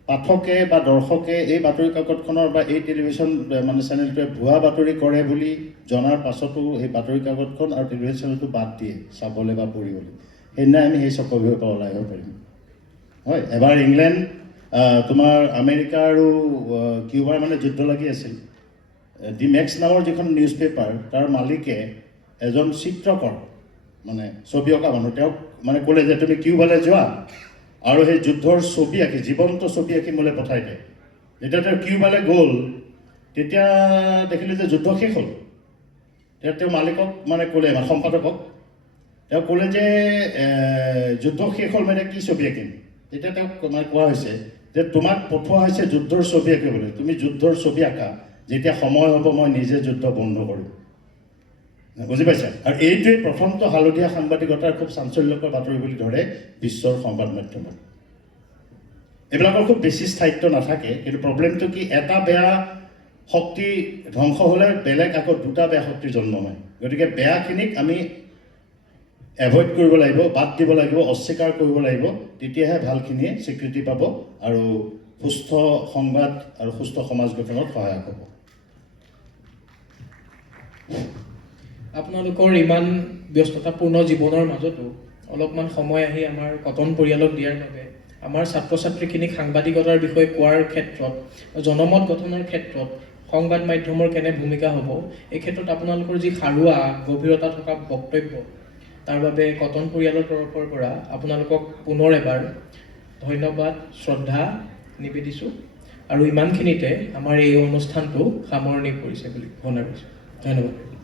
পাঠকে বা দৰ্শকে এই বাতৰি কাকতখনৰ বা এই টেলিভিশ্যন মানে চেনেলটোৱে ভুৱা বাতৰি কৰে বুলি জনাৰ পাছতো এই বাতৰি কাকতখন আৰু টেলিভিশ্যন চেনেলটো বাদ দিয়ে চাবলৈ বা পঢ়িবলৈ, সেইদিনাই আমি সেই চক্ৰবেহুৰ পৰা ওলাই আহিব পাৰিম। হয়, এবাৰ ইংলেণ্ড তোমাৰ আমেৰিকা আৰু কিউবাৰ মানে যুদ্ধ লাগি আছিল। দি মেক্স নামৰ যিখন নিউজ পেপাৰ, তাৰ মালিকে এজন চিত্ৰকৰ মানে ছবি অঁকা মানুহ, তেওঁক মানে ক'লে যে তুমি কিউবালৈ যোৱা আৰু সেই যুদ্ধৰ ছবি আঁকি, জীৱন্ত ছবি আঁকি মোলৈ পঠাই দিয়ে। যেতিয়া তেওঁ কিউবালৈ গ'ল তেতিয়া দেখিলে যে যুদ্ধ শেষ হ'ল। তেওঁ মালিকক মানে ক'লে, সম্পাদকক তেওঁ ক'লে যে যুদ্ধ শেষ হ'ল, মানে কি ছবি আঁকিম? তেতিয়া তেওঁক মানে কোৱা হৈছে যে তোমাক পঠোৱা হৈছে যুদ্ধৰ ছবি আঁকিবলৈ, তুমি যুদ্ধৰ ছবি আঁকা, যেতিয়া সময় হ'ব মই নিজে যুদ্ধ বন্ধ কৰিম। বুজি পাইছা? আৰু এইটোৱে প্ৰথমটো হালধীয়া সাংবাদিকতাৰ খুব চাঞ্চল্যকৰ বাতৰি বুলি ধৰে বিশ্বৰ সংবাদ মাধ্যমত। এইবিলাকৰ খুব বেছি স্থায়িত্ব নাথাকে, কিন্তু প্ৰব্লেমটো কি, এটা বেয়া শক্তি ধ্বংস হ'লে বেলেগ আকৌ দুটা বেয়া শক্তিৰ জন্ম হয়। গতিকে বেয়াখিনিক আমি এভইড কৰিব লাগিব, বাদ দিব লাগিব, অস্বীকাৰ কৰিব লাগিব, তেতিয়াহে ভালখিনিয়ে স্বীকৃতি পাব আৰু সুস্থ সংবাদ আৰু সুস্থ সমাজ গঠনত সহায়ক হ'ব। আপোনালোকৰ ইমান ব্যস্ততাপূৰ্ণ জীৱনৰ মাজতো অলপমান সময় আহি আমাৰ কটন পৰিয়ালক দিয়াৰ বাবে, আমাৰ ছাত্ৰ ছাত্ৰীখিনিক সাংবাদিকতাৰ বিষয়ে কোৱাৰ ক্ষেত্ৰত, জনমত গঠনৰ ক্ষেত্ৰত সংবাদ মাধ্যমৰ কেনে ভূমিকা হ'ব, এই ক্ষেত্ৰত আপোনালোকৰ যি সাৰুৱা গভীৰতা থকা বক্তব্য, তাৰ বাবে কটন পৰিয়ালৰ তৰফৰ পৰা আপোনালোকক পুনৰ এবাৰ ধন্যবাদ, শ্ৰদ্ধা নিবেদিছোঁ আৰু ইমানখিনিতে আমাৰ এই অনুষ্ঠানটো সামৰণি পৰিছে বুলি ঘোষণা কৰিছোঁ। ধন্যবাদ।